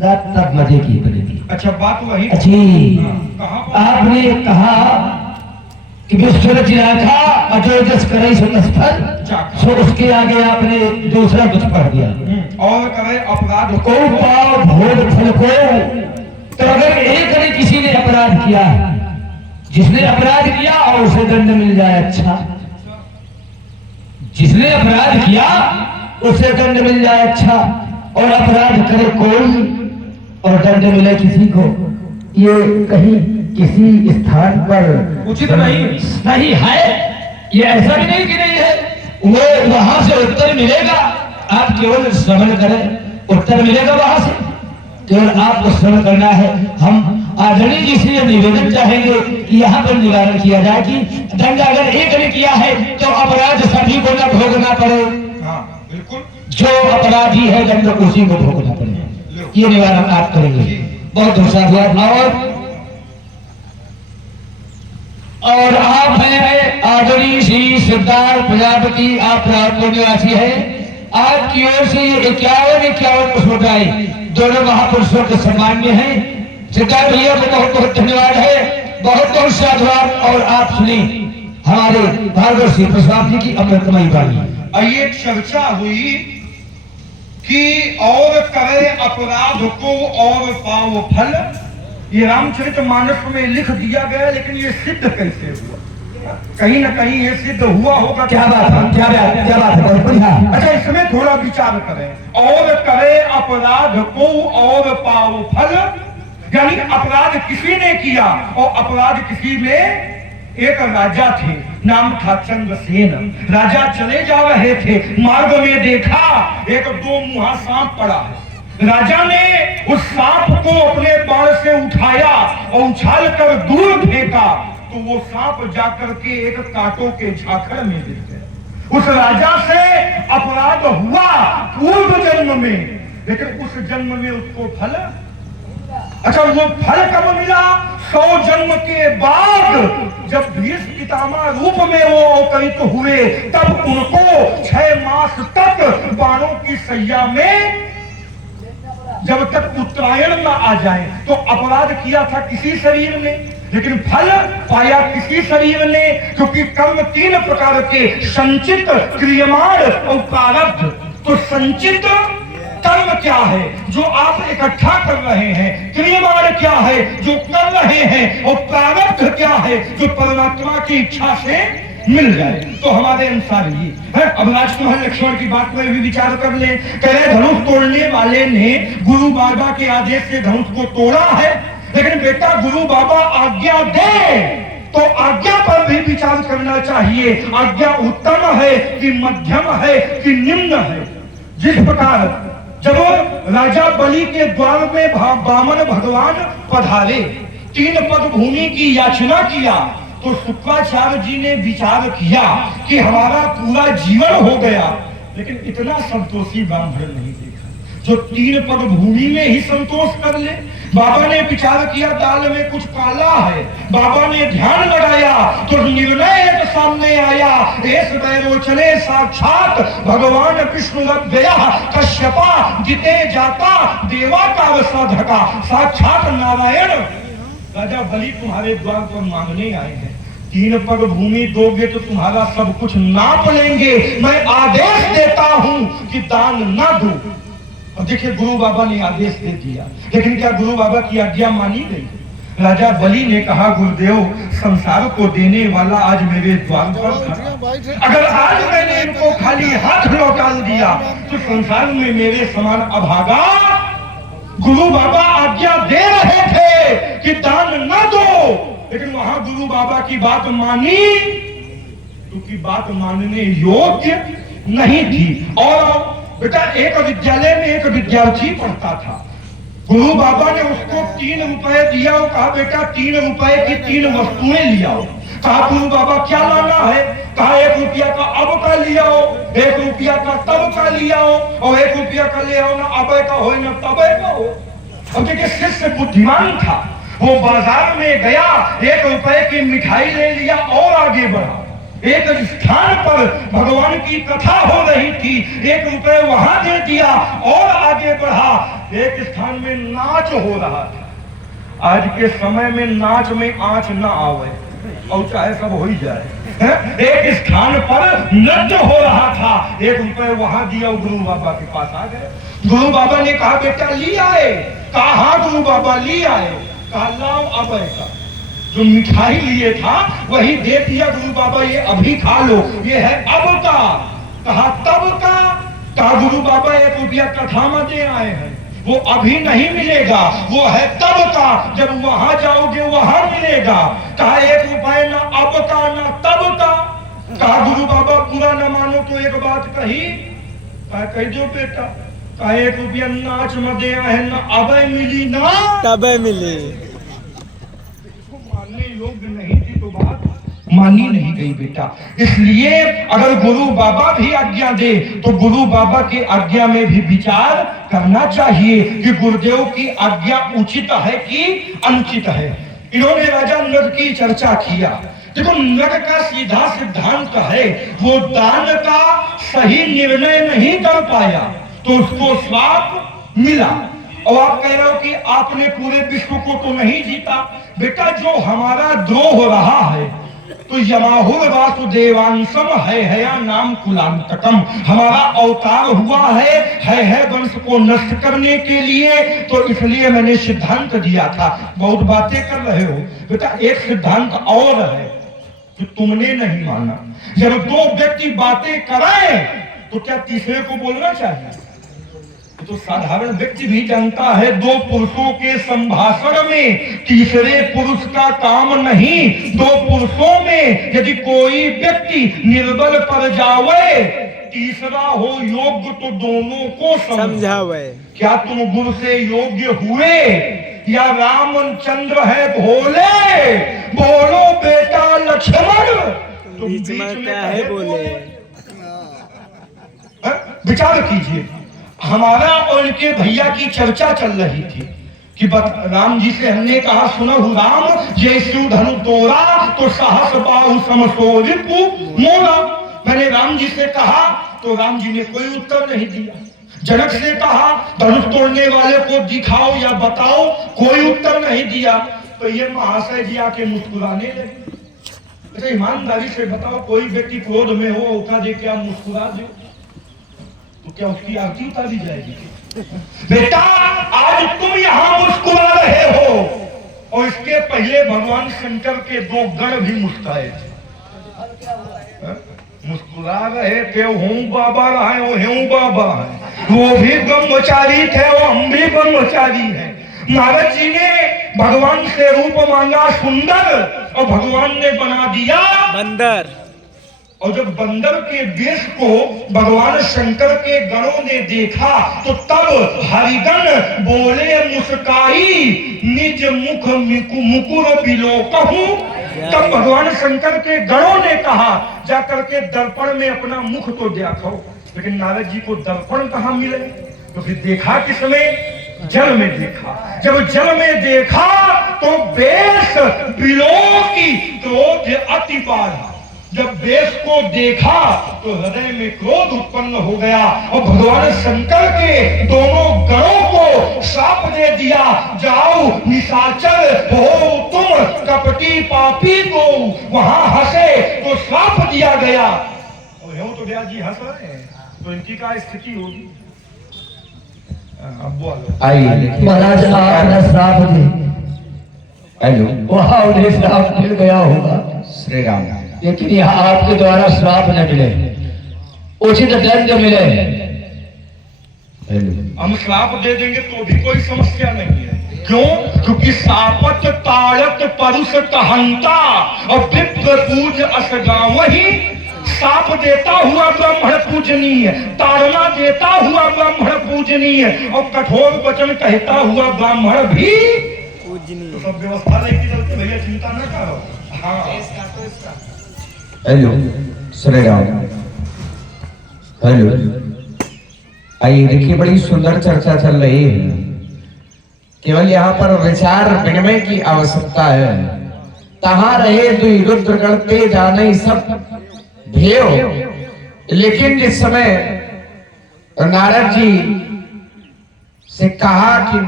तब मजे की बनेगी। अच्छा, बात वही अच्छी कहाँ आपने कहा कि विश्वरथ जिलाखा अजोजस करे सुनस्थल, सो उसके आगे आपने दूसरा कुछ पढ़ दिया, और करे अपराध को पाओ भोग फल को। तो अगर एक ने किसी ने अपराध किया, जिसने अपराध किया और उसे दंड मिल जाए, अच्छा, जिसने अपराध किया उसे दंड मिल जाए, अच्छा, और अपराध करे कोई और दंड मिले किसी को, ये कहीं किसी स्थान पर उचित नहीं है। ये ऐसा भी नहीं कि नहीं है, वो वहां से उत्तर मिलेगा, आप केवल श्रवण करें, उत्तर मिलेगा वहां से, केवल आपको श्रवण करना है। हम आदरणीय जी से निवेदन चाहेंगे कि यहाँ पर निवारण किया जाए कि दंड अगर एक ने किया है तो अपराध सभी को न भोगना पड़े। हाँ, बिल्कुल, जो अपराधी है दंड उसी को भोगना पड़े, ये निवारण आप करेंगे। बहुत धन्यवाद। और आप हैं आदरणीय श्री सिद्धार्थ प्रजापति, आप रायपुर निवासी है, आपकी ओर से ये 51 पुष्प उठाए, दोनों महापुरुषों के सम्मान में है। सिद्धार्थ भैया को बहुत बहुत धन्यवाद है, बहुत बहुत साधुवाद। और आप सुनी हमारे भार्गव सिंह प्रसाद जी की अमृतमयी वाणी। ये चर्चा हुई कि और करे अपराध को और पाओ फल, ये रामचरितमानस में लिख दिया गया, लेकिन ये सिद्ध कैसे हुआ? कहीं ना कहीं ये सिद्ध हुआ होगा। क्या बात है, क्या बात है, बहुत बढ़िया। अच्छा, इसमें थोड़ा विचार करें। और करे अपराध को और पाओ फल, यानी अपराध किसी ने किया और अपराध किसी में, एक राजा थे, नाम था चंद्रसेन। राजा चले जा रहे थे, मार्ग में देखा एक 2 मुहा सांप पड़ा है। राजा ने उस सांप को अपने बाण से उठाया और उछाल कर दूर फेंका, तो वो सांप जाकर के एक कांटों के झाखड़ में गिर गया। उस राजा से अपराध हुआ पूर्व जन्म में, लेकिन उस जन्म में उसको फल, अच्छा, वो फल कब मिला? 100 जन्म के बाद, जब भीष्म पितामह रूप में वो अवतरित हुए, तब उनको 6 मास तक बाणों की सैया में, जब तक उत्तरायण न आ जाए, तो अपराध किया था किसी शरीर ने, लेकिन फल पाया किसी शरीर ने, क्योंकि कर्म 3 प्रकार के, संचित, क्रियमाण और प्रारब्ध। तो संचित कर्म क्या है? जो आप इकट्ठा कर रहे हैं। क्रियमाण क्या है? जो कर रहे हैं। और प्रारब्ध क्या है? जो परमात्मा की इच्छा से मिल जाए। तो हमारे अनुसार ये है। अब राजकुमार लक्ष्मण की बात में भी विचार कर ले। कह रहे धनुष तोड़ने वाले ने गुरु बाबा के आदेश से धनुष को तोड़ा है, लेकिन बेटा गुरु बाबा आज्ञा दे तो आज्ञा पर भी विचार करना चाहिए। आज्ञा उत्तम है कि मध्यम है कि निम्न है। जिस प्रकार जब राजा बलि के द्वार में वामन भगवान पधारे, 3 पद भूमि की याचना किया, तो शुक्राचार्य जी ने विचार किया कि हमारा पूरा जीवन हो गया, लेकिन इतना संतोषी ब्राह्मण नहीं देखा जो 3 पद भूमि में ही संतोष कर ले। बाबा ने विचार किया दाल में कुछ काला है। बाबा ने ध्यान लगाया तो निर्णय एक सामने आया, ऐस बैरो चले साक्षात भगवान विष्णु रब गया कश्यपा जिते जाता देवा का साधका, साक्षात नारायण राजा बलि तुम्हारे द्वार पर मांगने आए हैं। 3 पग भूमि दोगे तो तुम्हारा सब कुछ नाप लेंगे। मैं आदेश देता हूं कि दान ना दो। और देखिए गुरु बाबा ने आदेश दे दिया, लेकिन क्या गुरु बाबा की आज्ञा मानी गई? राजा बलि ने कहा गुरुदेव, संसार को देने वाला आज मेरे द्वार पर खड़ा। अगर आज मैंने इनको खाली हाथ लौटा दिया तो संसार में मेरे समान अभागा। गुरु बाबा आज्ञा दे रहे थे कि दान न दो, लेकिन वहां गुरु बाबा की बात मानी क्योंकि बात मानने योग्य नहीं थी। और बेटा एक विद्यालय में एक विद्यार्थी पढ़ता था। गुरु बाबा ने उसको 3 रुपए दिया और कहा बेटा 3 रुपए की 3 वस्तुएं लियाओ। कहा गुरु बाबा क्या लाना है? कहा 1 रुपया का अब का लियाओ, 1 रुपया का तब का लियाओ, और 1 रुपया का ले आओ ना अबे का हो ना तबे का हो। अब देखिए शिष्य बुद्धिमान था, वो बाजार में गया, 1 रुपए की मिठाई ले लिया और आगे बढ़ा। एक स्थान पर भगवान की कथा हो रही थी, 1 रुपए वहां दे दिया और आगे बढ़ा। एक स्थान में नाच हो रहा था। आज के समय में नाच में आंच न आवे और चाहे सब हो ही जाए। एक स्थान पर नृत्य हो रहा था, 1 रुपए वहां दिया, गुरु बाबा के पास आ गए। गुरु बाबा ने कहा बेटा ली आए? कहा हाँ गुरु बाबा ली आए। कहा लाओ अब का जो मिठाई लिए था वही दे दिया गुरु बाबा, ये अभी खा लो, ये है अब का। कहा तब का? कहा गुरु बाबा 1 रुपया कथा में दे आए हैं, वो अभी नहीं मिलेगा, वो है तब का, जब वहां जाओगे वहां मिलेगा। कहा 1 रुपए ना अब का ना तब का। कहा गुरु बाबा पूरा न मानो तो एक बात कही। कहा कह दो बेटा। कहा 1 रुपया नाच में दे आए हैं, ना अब मिली ना तब मिली। मानने योग्य नहीं थी तो बात मानी नहीं गई बेटा। इसलिए अगर गुरु बाबा भी आज्ञा दे तो गुरु बाबा के आज्ञा में भी विचार करना चाहिए कि गुरुदेव की आज्ञा उचित है कि अनुचित है। इन्होंने राजा नग की चर्चा किया। देखो नग का सीधा सिद्धांत है, वो दान का सही निर्णय नहीं कर पाया तो उसको श्राप मिला। और आप कह रहे हो कि आपने पूरे विश्व को तो नहीं जीता। बेटा जो हमारा द्रोह रहा है तो यमाहुर वासुदेवांशम है नाम कुलांतकम, हमारा अवतार हुआ है वंश को नष्ट करने के लिए। तो इसलिए मैंने सिद्धांत दिया था। बहुत बातें कर रहे हो बेटा, एक सिद्धांत और है जो तुमने नहीं माना। जब 2 व्यक्ति बातें कराएं तो क्या तीसरे को बोलना चाहिए? तो साधारण व्यक्ति भी जानता है 2 पुरुषों के संभाषण में तीसरे पुरुष का काम नहीं। 2 पुरुषों में यदि कोई व्यक्ति निर्बल पड़ जावे, तीसरा हो योग्य तो दोनों को समझावे। क्या तुम गुरु से योग्य हुए या रामचंद्र है भोले? बोलो बेटा लक्ष्मण, तुम बीच में है बोले। विचार कीजिए। हमारा और इनके भैया की चर्चा चल रही थी कि राम जी से हमने कहा सुनहु राम जैसु धनु तोरा तो साहस बाहु समसो रिपु मोरा। मैंने राम जी से कहा तो राम जी ने कोई उत्तर नहीं दिया। जनक से कहा धनुष तोड़ने वाले को दिखाओ या बताओ, कोई उत्तर नहीं दिया। तो ये महाशय जी आके मुस्कुराने लगे। अच्छा ईमानदारी से बताओ, कोई व्यक्ति क्रोध में हो औका दे के आप मुस्कुरा दो तो क्या उसकी आरती उतारी जाएगी? बेटा आज तुम यहाँ मुस्कुरा रहे हो और इसके पहले भगवान शंकर के 2 गण भी मुस्कुराए थे। मुस्कुरा रहे थे, हूँ बाबा रहे हो, हूँ बाबा है। वो भी ब्रह्मचारी थे और हम भी ब्रह्मचारी हैं। नारद जी ने भगवान से रूप मांगा सुंदर और भगवान ने बना दिया बंदर। और जब बंदर के वेश को भगवान शंकर के गणों ने देखा तो तब हरिगण बोले मुस्काई निज मुख मुकुर बिलो कहूं। तब भगवान शंकर के गणों ने कहा जाकर के दर्पण में अपना मुख तो देखो। लेकिन नारद जी को दर्पण कहाँ मिले? तो फिर देखा किसमें? जल में देखा। जब जल में देखा तो वेश बिलो की क्रोध अति बढ़ा। जब वेश को देखा तो हृदय में क्रोध उत्पन्न हो गया और भगवान शंकर के दोनों गणों को श्राप दे दिया, जाओ निशाचर हो तुम कपटी पापी को। वहां हंसे तो श्राप दिया गया। और यूं तो व्यास जी हंस रहे हैं तो इनकी क्या स्थिति होगी? अब बोलो। महाराज आपने श्राप दी, हेलो वहां उन्हें श्राप मिल गया होगा श्री राम। लेकिन यहाँ आपके द्वारा श्राप न मिले, उचित दंड मिले। हम श्राप दे देंगे तो भी कोई समस्या नहीं है। क्यों? क्योंकि सापत ताड़त परुष कहंता और विप्र पूज असगावहि साप देता हुआ ब्राह्मण पूजनीय, ताड़ना देता हुआ ब्राह्मण पूजनीय, और कठोर वचन कहता हुआ ब्राह्मण भी पूजनीय। तो सब व्यवस्था लेके चलते भैया, चिंता न करो। हाँ हेलो श्री राम। हेलो, आइए देखिए, बड़ी सुंदर चर्चा चल रही है। केवल यहाँ पर विचार विनिमय की आवश्यकता है। तहां रहे दुई रुद्रगण ते जाने सब भेव। लेकिन जिस समय नारद जी से कहा कि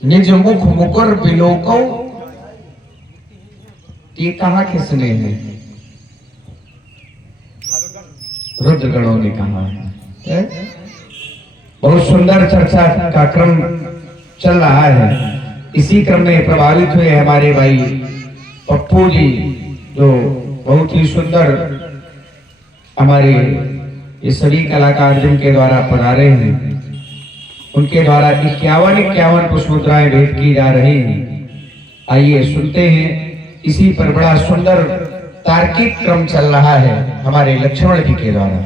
निज मुख मुकुर बिलोको, ये कहा किसने है? रुद्रगणों ने कहा है। बहुत सुंदर चर्चा का क्रम चल रहा है। इसी क्रम में प्रभावित हुए हमारे भाई पप्पू जी, जो बहुत ही सुंदर हमारे ये सभी कलाकार जिनके द्वारा पधारे हैं, उनके द्वारा 51 पुष्पमुद्राएं भेंट की जा रही हैं। आइए सुनते हैं। इसी पर बड़ा सुंदर तार्किक क्रम चल रहा है हमारे लक्ष्मण जी के द्वारा।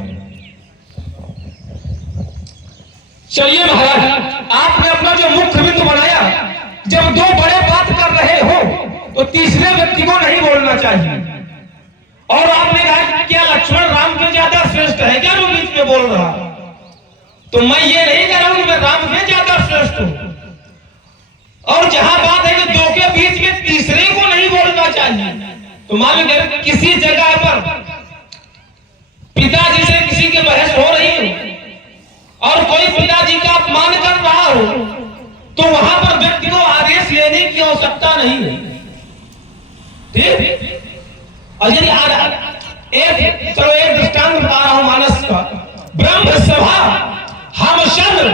चलिए महाराज, आपने अपना जो मुख्य बिंदु बनाया, जब दो बड़े बात कर रहे हो तो तीसरे व्यक्ति को नहीं बोलना चाहिए। और आपने कहा क्या लक्ष्मण राम के ज्यादा श्रेष्ठ है क्या, वो बीच में बोल रहा? तो मैं ये नहीं कह रहा हूं कि मैं राम से ज्यादा श्रेष्ठ हूं। और जहां बात है कि दो के बीच में तीसरे को नहीं बोलना चाहिए, तो मालूम है किसी जगह पर पिताजी से किसी की बहस हो रही हो और कोई पिताजी का अपमान कर रहा हो, तो वहां पर व्यक्ति को आदेश लेने की आवश्यकता नहीं है। ठीक? और यदि एक दृष्टांत बता रहा हूं मानस का। ब्रह्म सभा हम शब्द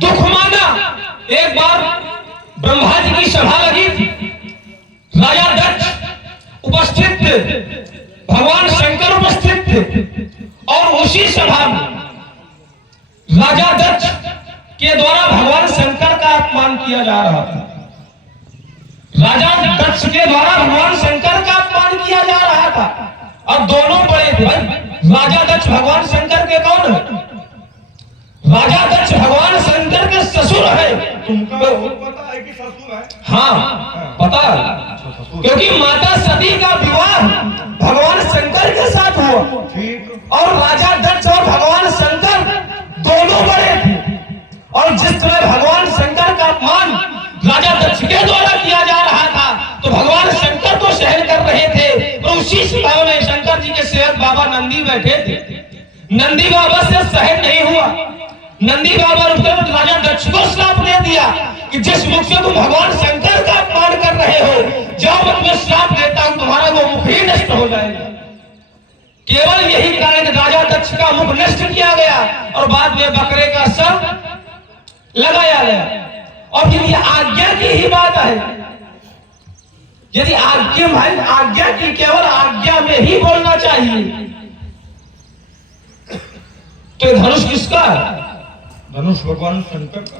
दुख माना। एक बार ब्रह्मा जी की सभा लगी थी, राजा दक्ष उपस्थित थे, भगवान शंकर उपस्थित थे, और उसी सभा में राजा दक्ष के द्वारा भगवान शंकर का अपमान किया जा रहा था। राजा दक्ष के द्वारा भगवान शंकर का अपमान किया जा रहा था, और दोनों बड़े थे। राजा दक्ष भगवान शंकर के कौन है? राजा दक्ष भगवान शंकर के ससुर है। तुमको पता है कि ससुर है? हाँ पता है, क्योंकि माता सती का विवाह भगवान शंकर के साथ हुआ। ठीक। और राजा दक्ष और भगवान शंकर दोनों बड़े थे, और जिस तरह भगवान शंकर का अपमान राजा दक्ष के द्वारा किया जा रहा था, तो भगवान शंकर तो सहन कर रहे थे, और उसी सभा में शंकर जी के सेवक बाबा नंदी बैठे थे। नंदी बाबा से सहन नहीं हुआ। नंदी बाबा ने राजा दक्ष को श्राप दे दिया कि जिस मुख से तुम भगवान शंकर का अपमान कर रहे हो, जाओ मैं तुम्हें श्राप देता हूं, तुम्हारा वो मुख ही नष्ट हो जाएगा। केवल यही कारण राजा दक्ष का मुख नष्ट किया गया, और बाद में बकरे का शव लगाया गया। और यदि आज्ञा की ही बात है, यदि आज्ञा की, केवल आज्ञा में ही बोलना चाहिए, तो धनुष किसका है? धनुष भगवान शंकर का।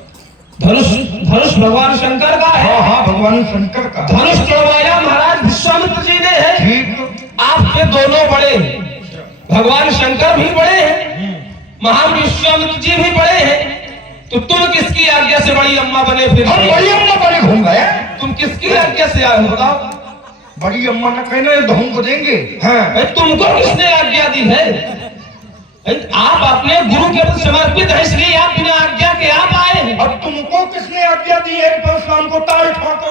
धनुष भगवान शंकर का है। हाँ हाँ, भगवान शंकर का। धनुष तोड़वाया महाराज विश्वामित्र जी ने है। ठीक। आपके दोनों बड़े, भगवान शंकर भी बड़े हैं, महान विश्वामित्र जी भी बड़े हैं, तो तुम किसकी आज्ञा से बड़ी अम्मा बने? फिर हम बड़ी अम्मा बने घूम गए। तुम किसकी आज्ञा से आए हो बताओ? बड़ी अम्मा ने कहना धूम को देंगे। हाँ, तुमको किसने आज्ञा दी है? आप अपने गुरु के प्रति समर्पित है, इसलिए आप बिना आज्ञा के आप आए हैं। अब तुमको किसने आज्ञा दी है परशुराम को ताल ठोको?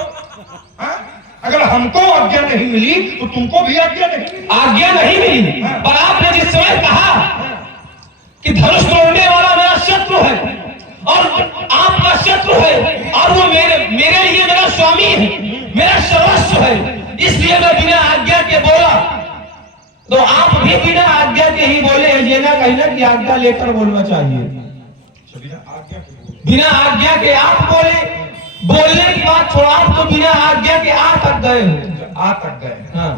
अगर हमको आज्ञा नहीं मिली तो तुमको भी आज्ञा नहीं मिली। आज्ञा नहीं मिली, पर आपने जिस समय कहा कि धनुष तोड़ने वाला मेरा शत्रु है और आपका शत्रु है, और वो मेरे लिए मेरा स्वामी है, मेरा सर्वस्व है, इसलिए मैं बिना आज्ञा के बोला। तो आप भी बिना आज्ञा के ही बोले, ये ना कहना कि आज्ञा लेकर बोलना चाहिए। बिना आज्ञा के आप बोले, बोलने की बात छोड़ा, आप तो बिना आज्ञा के आ तक गए हो। आ तक गए। हाँ,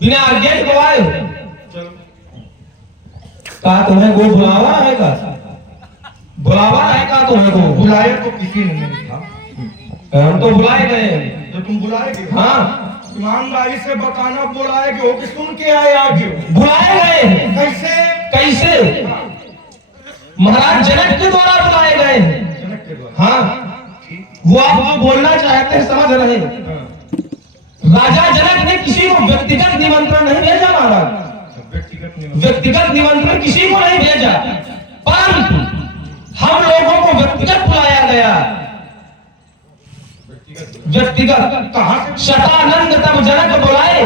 बिना आज्ञा के आए हो। कहा तुम्हें वो बुलावा है का? बुलावा है का तुम्हें को? बुलाया तो किसी ने नहीं था। हम तो बुलाए गए। तो तुम बुलाएगे? हाँ, ईमानदारी से बताना, बुलाए गए हो कि सुन के आए आगे? बुलाए गए हैं। कैसे? कैसे? महाराज जनक के द्वारा बुलाए गए हैं। जनक के द्वारा। हाँ, वो आप जो बोलना चाहते हैं समझ रहे हैं। राजा जनक ने किसी को व्यक्तिगत निमंत्रण नहीं भेजा महाराज, व्यक्तिगत निमंत्रण किसी को नहीं भेजा, परंतु हम लोगों को व्यक्तिगत बुलाया गया। व्यक्तिगत कहाँ से? शतानंद तब जनक बुलाए,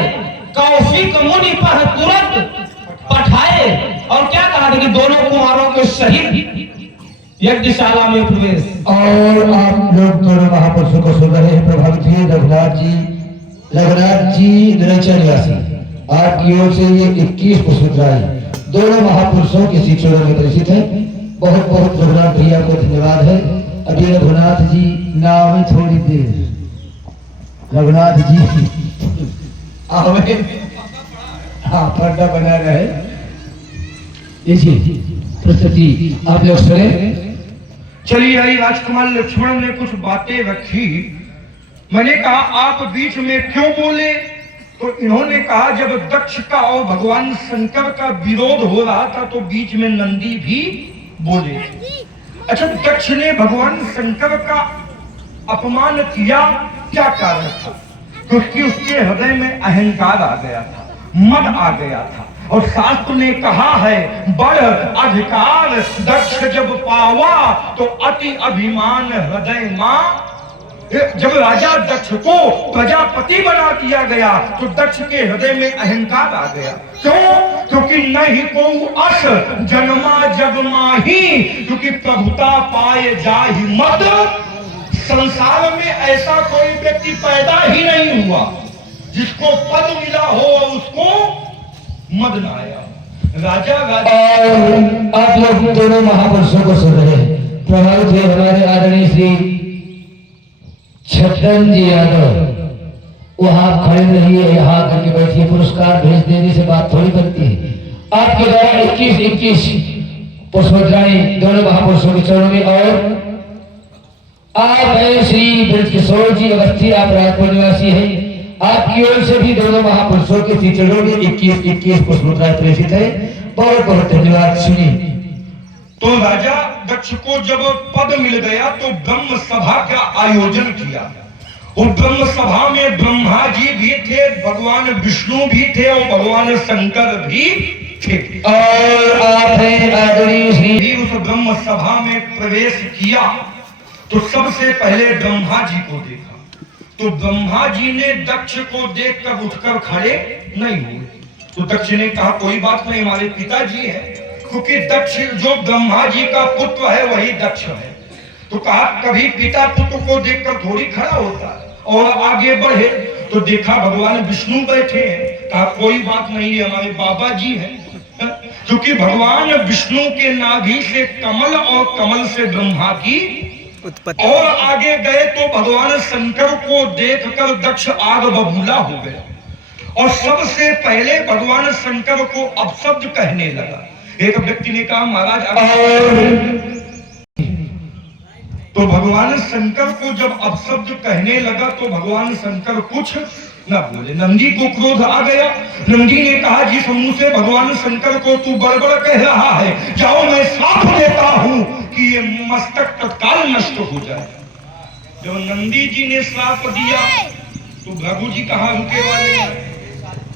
कौशिक मुनि पर तुरंत पठाए, और क्या कहा था कि दोनों कुमारों के सहित यज्ञशाला में प्रवेश। और आप लोग दोनों महापुरुषों को सुन रहे हैं। प्रभावित हुए रघुनाथ जी निरंजन निवासी, आपकी ओर से ये 21 पुष्पराय दोनों महापुरुषों के शिक्षकों में परिचित है। बहुत बहुत रघुनाथ भैया को धन्यवाद है। अभी रघुनाथ जी नाम में थोड़ी देर रघुनाथ जी आवे, हाँ पर्दा बना रहे। जी प्रस्तुति आप लोग सुने। चलिए आई राजकुमार लक्ष्मण ने कुछ बातें रखी। मैंने कहा आप बीच में क्यों बोले, तो इन्होंने कहा जब दक्ष का और भगवान शंकर का विरोध हो रहा था तो बीच में नंदी भी बोले। अच्छा, दक्ष ने भगवान शंकर का अपमान किया, क्या कारण था? क्योंकि उसके हृदय में अहंकार आ गया था, मद आ गया था। और शास्त्र ने कहा है बड़ अधिकार दक्ष जब पावा तो अति अभिमान हृदय मां। जब राजा दक्ष को प्रजापति बना दिया गया तो दक्ष के हृदय में अहंकार आ गया। क्यों? क्योंकि नहीं को अस जन्मा जग माही, क्योंकि प्रभुता पाए जाहि मद। संसार में ऐसा कोई व्यक्ति पैदा ही नहीं हुआ जिसको पद मिला हो और उसको मद न आया। राजा और आप लोग दोनों महापुरुषों को सुन रहे हैं। प्रभावित हुए हमारे आदरणीय श्री छतन जी यादव, वहां खड़े रहिए, यहाँ करके बैठिए। पुरस्कार भेज देने से बात थोड़ी बनती है। आपके द्वारा 21 पुष्पराय दोनों महापुरुषों के चरणों में। और आप श्री ब्रजकिशोर जी अवस्थी, आप राजपुर निवासी हैं, आपकी ओर से भी दोनों महापुरुषों के श्री चरणों में 21 पुष्पराय प्रेषित है। बहुत बहुत धन्यवाद। सुनिए। तो राजा दक्ष को जब पद मिल गया तो ब्रह्म सभा का आयोजन किया। वो ब्रह्म सभा में ब्रह्मा जी भी थे, भगवान विष्णु भी थे और भगवान शंकर भी थे। और आप आदरणीय श्री उस ब्रह्म सभा में प्रवेश किया तो सबसे पहले ब्रह्मा जी को देखा। तो ब्रह्मा जी ने दक्ष को देखकर उठकर खड़े नहीं हुए। तो दक्ष ने कहा कोई बात नहीं, हमारे पिताजी हैं, क्योंकि दक्ष जो ब्रह्मा जी का पुत्र है वही दक्ष है। तो कहा कभी पिता पुत्र को देखकर थोड़ी खड़ा होता है। और आगे बढ़े तो देखा भगवान विष्णु बैठे हैं। कहा कोई बात नहीं, ये हमारे बाबा जी हैं, क्योंकि भगवान विष्णु के नाभि से कमल और कमल से ब्रह्मा की उत्पत्ति। और आगे गए तो भगवान शंकर को देखकर दक्ष आग बबूला हो गया और सबसे पहले भगवान शंकर को अपशब्द कहने लगा। एक व्यक्ति ने कहा महाराज, तो भगवान शंकर को जब अपशब्द कहने लगा तो भगवान शंकर कुछ न बोले। नंदी को क्रोध आ गया। नंदी ने कहा जिस मुंह से भगवान शंकर को तू बड़बड़ कह रहा है, जाओ मैं साफ देता हूं कि ये मस्तक तत्काल नष्ट हो जाए। जब नंदी जी ने श्राप दिया तो भृगु जी कहाँ रुके वाले?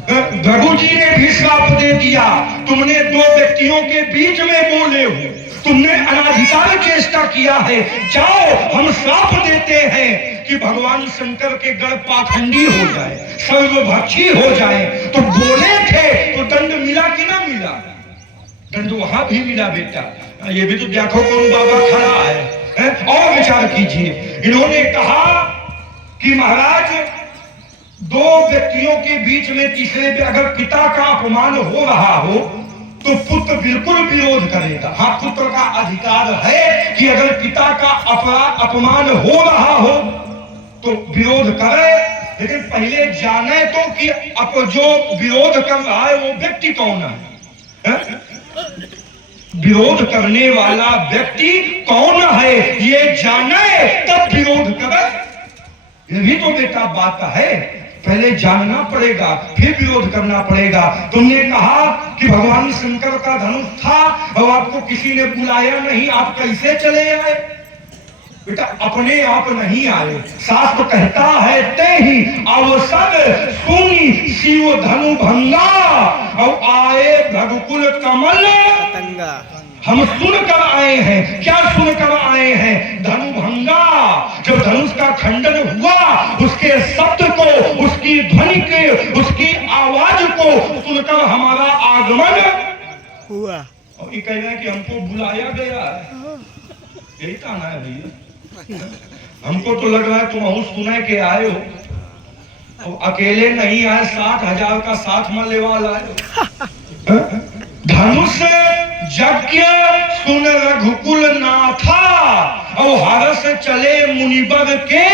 भृगु जी ने भी श्राप दे दिया। तुमने दो व्यक्तियों के बीच में बोले हो, तुमने अनाधिकार चेष्टा किया है। जाओ हम श्राप देते हैं कि भगवान शंकर के गढ़ पाखंडी हो जाए, सर्वभक्षी हो जाए। तो बोले थे तो दंड मिला कि ना मिला? दंड वहां भी मिला बेटा। ये भी तो देखो कौन बाबा खड़ा है। और विचार कीजिए। इन्होंने कहा कि महाराज दो व्यक्तियों के बीच में तीसरे अगर पिता का अपमान हो रहा हो तो पुत्र बिल्कुल विरोध करेगा। हाँ, पुत्र का अधिकार है कि अगर पिता का अपमान हो रहा हो तो विरोध करे, लेकिन पहले जाने तो कि अब जो विरोध कर रहा है वो व्यक्ति कौन है? विरोध करने वाला व्यक्ति कौन है ये जाने तब विरोध करे। ये भी तो बेटा बात है। पहले जानना पड़ेगा, फिर विरोध करना पड़ेगा। तुमने कहा कि भगवान शंकर का धनुष था और आपको किसी ने बुलाया नहीं, आप कैसे चले आए? बेटा अपने आप नहीं आए, शास्त्र कहता है ते ही अवसर सुनी शिव धनु भंगा और आए रघुकुल कमल। पतंगा। हम सुनकर आए हैं, क्या सुनकर आए हैं? धनु भंगा। जब धनुष का खंडन हुआ, उसके शब्द को, उसकी ध्वनि के, उसकी आवाज को सुनकर हमारा आगमन हुआ। और ये कह रहे हैं कि हमको बुलाया गया है। यही कहना है भैया। हमको तो लग रहा है तुम और सुने के आए हो और अकेले नहीं आए, 60,000 का साथ में लेवा लाए। धनुष यज्ञ सुन रघुकुल नाथा और हरस चले मुनिवर के।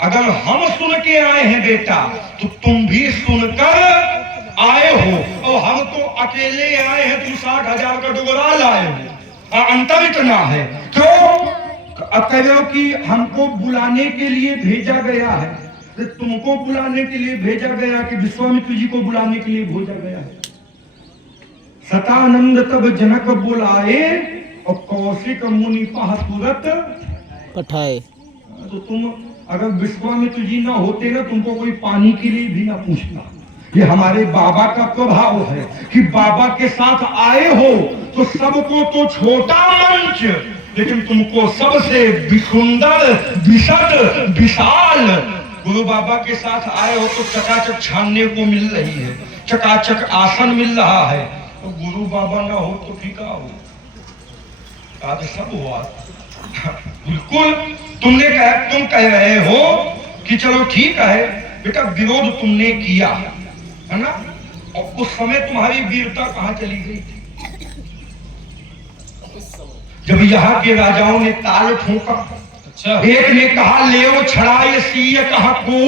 अगर हम सुन के आए हैं बेटा तो तुम भी सुनकर आए हो, और हम तो अकेले आए हैं, तुम 60,000 का डुगरा लाए हो। अंतर इतना है। क्यों? अब कह रहे हो कि हमको बुलाने के लिए भेजा गया है, तो तुमको बुलाने के लिए भेजा गया कि विश्वामित्र जी को बुलाने के लिए भेजा गया है? सतानंद तब जनक बुलाए और कौशिक मुनि पह तुरत पठाए। तो तुम अगर विश्वामित्र जी ना होते ना, तुमको कोई पानी के लिए भी ना पूछता। ये हमारे बाबा का प्रभाव है कि बाबा के साथ आए हो तो सबको तो छोटा मंच, लेकिन तुमको सबसे सुंदर, विशद, विशाल। गुरु बाबा के साथ आए हो तो चकाचक छानने को मिल रही है, चकाचक आसन मिल रहा है। तो गुरु बाबा ना हो तो फीका हो, आज सब हुआ। बिल्कुल तुम कह रहे हो कि चलो ठीक है बेटा, विरोध तुमने किया है ना, और उस समय तुम्हारी वीरता कहां चली गई थी? जब यहाँ के राजाओं ने ताल ठोका, अच्छा, एक ने कहा ले छड़ाए सीय कहा को,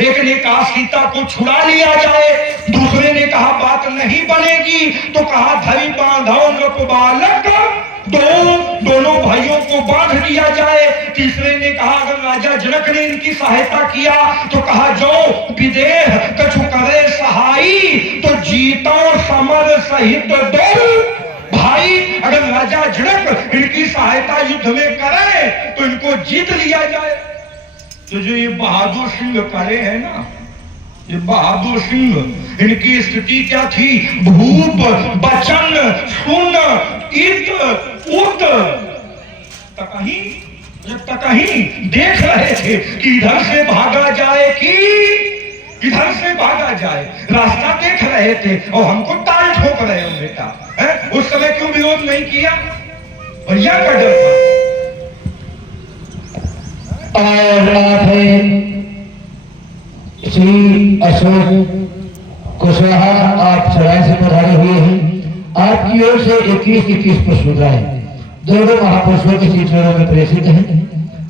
एक ने कहा सीता को छुड़ा लिया जाए, दूसरे ने कहा बात नहीं बनेगी तो कहा धरी बांधो नृप बालक, दोनों भाइयों को बांध दिया जाए। तीसरे ने कहा अगर राजा जनक ने इनकी सहायता किया तो कहा जो विदेह कछु करे सहाई, तो जीतो समर सहित दो भाई। अगर राजा जनक इनकी सहायता युद्ध में करे तो इनको जीत लिया जाए। तो जो ये बहादुर सिंह करे है ना, ये बहादुर सिंह, इनकी स्थिति क्या थी? भूप बचन सुन इत उत तकहीं देख रहे थे कि इधर से भागा जाए कि इधर से भागा जाए, रास्ता देख रहे थे और हमको ताल ठोक रहे हो बेटा। है? उस समय क्यों विरोध नहीं किया? भैया का डर था। और श्री अशोक कुशवाहा आप सराय से पधारे हुए हैं। आपकी ओर से 21 प्रश्नोत्तराएं दोनों महापुरुषों के चरणों में प्रेषित हैं।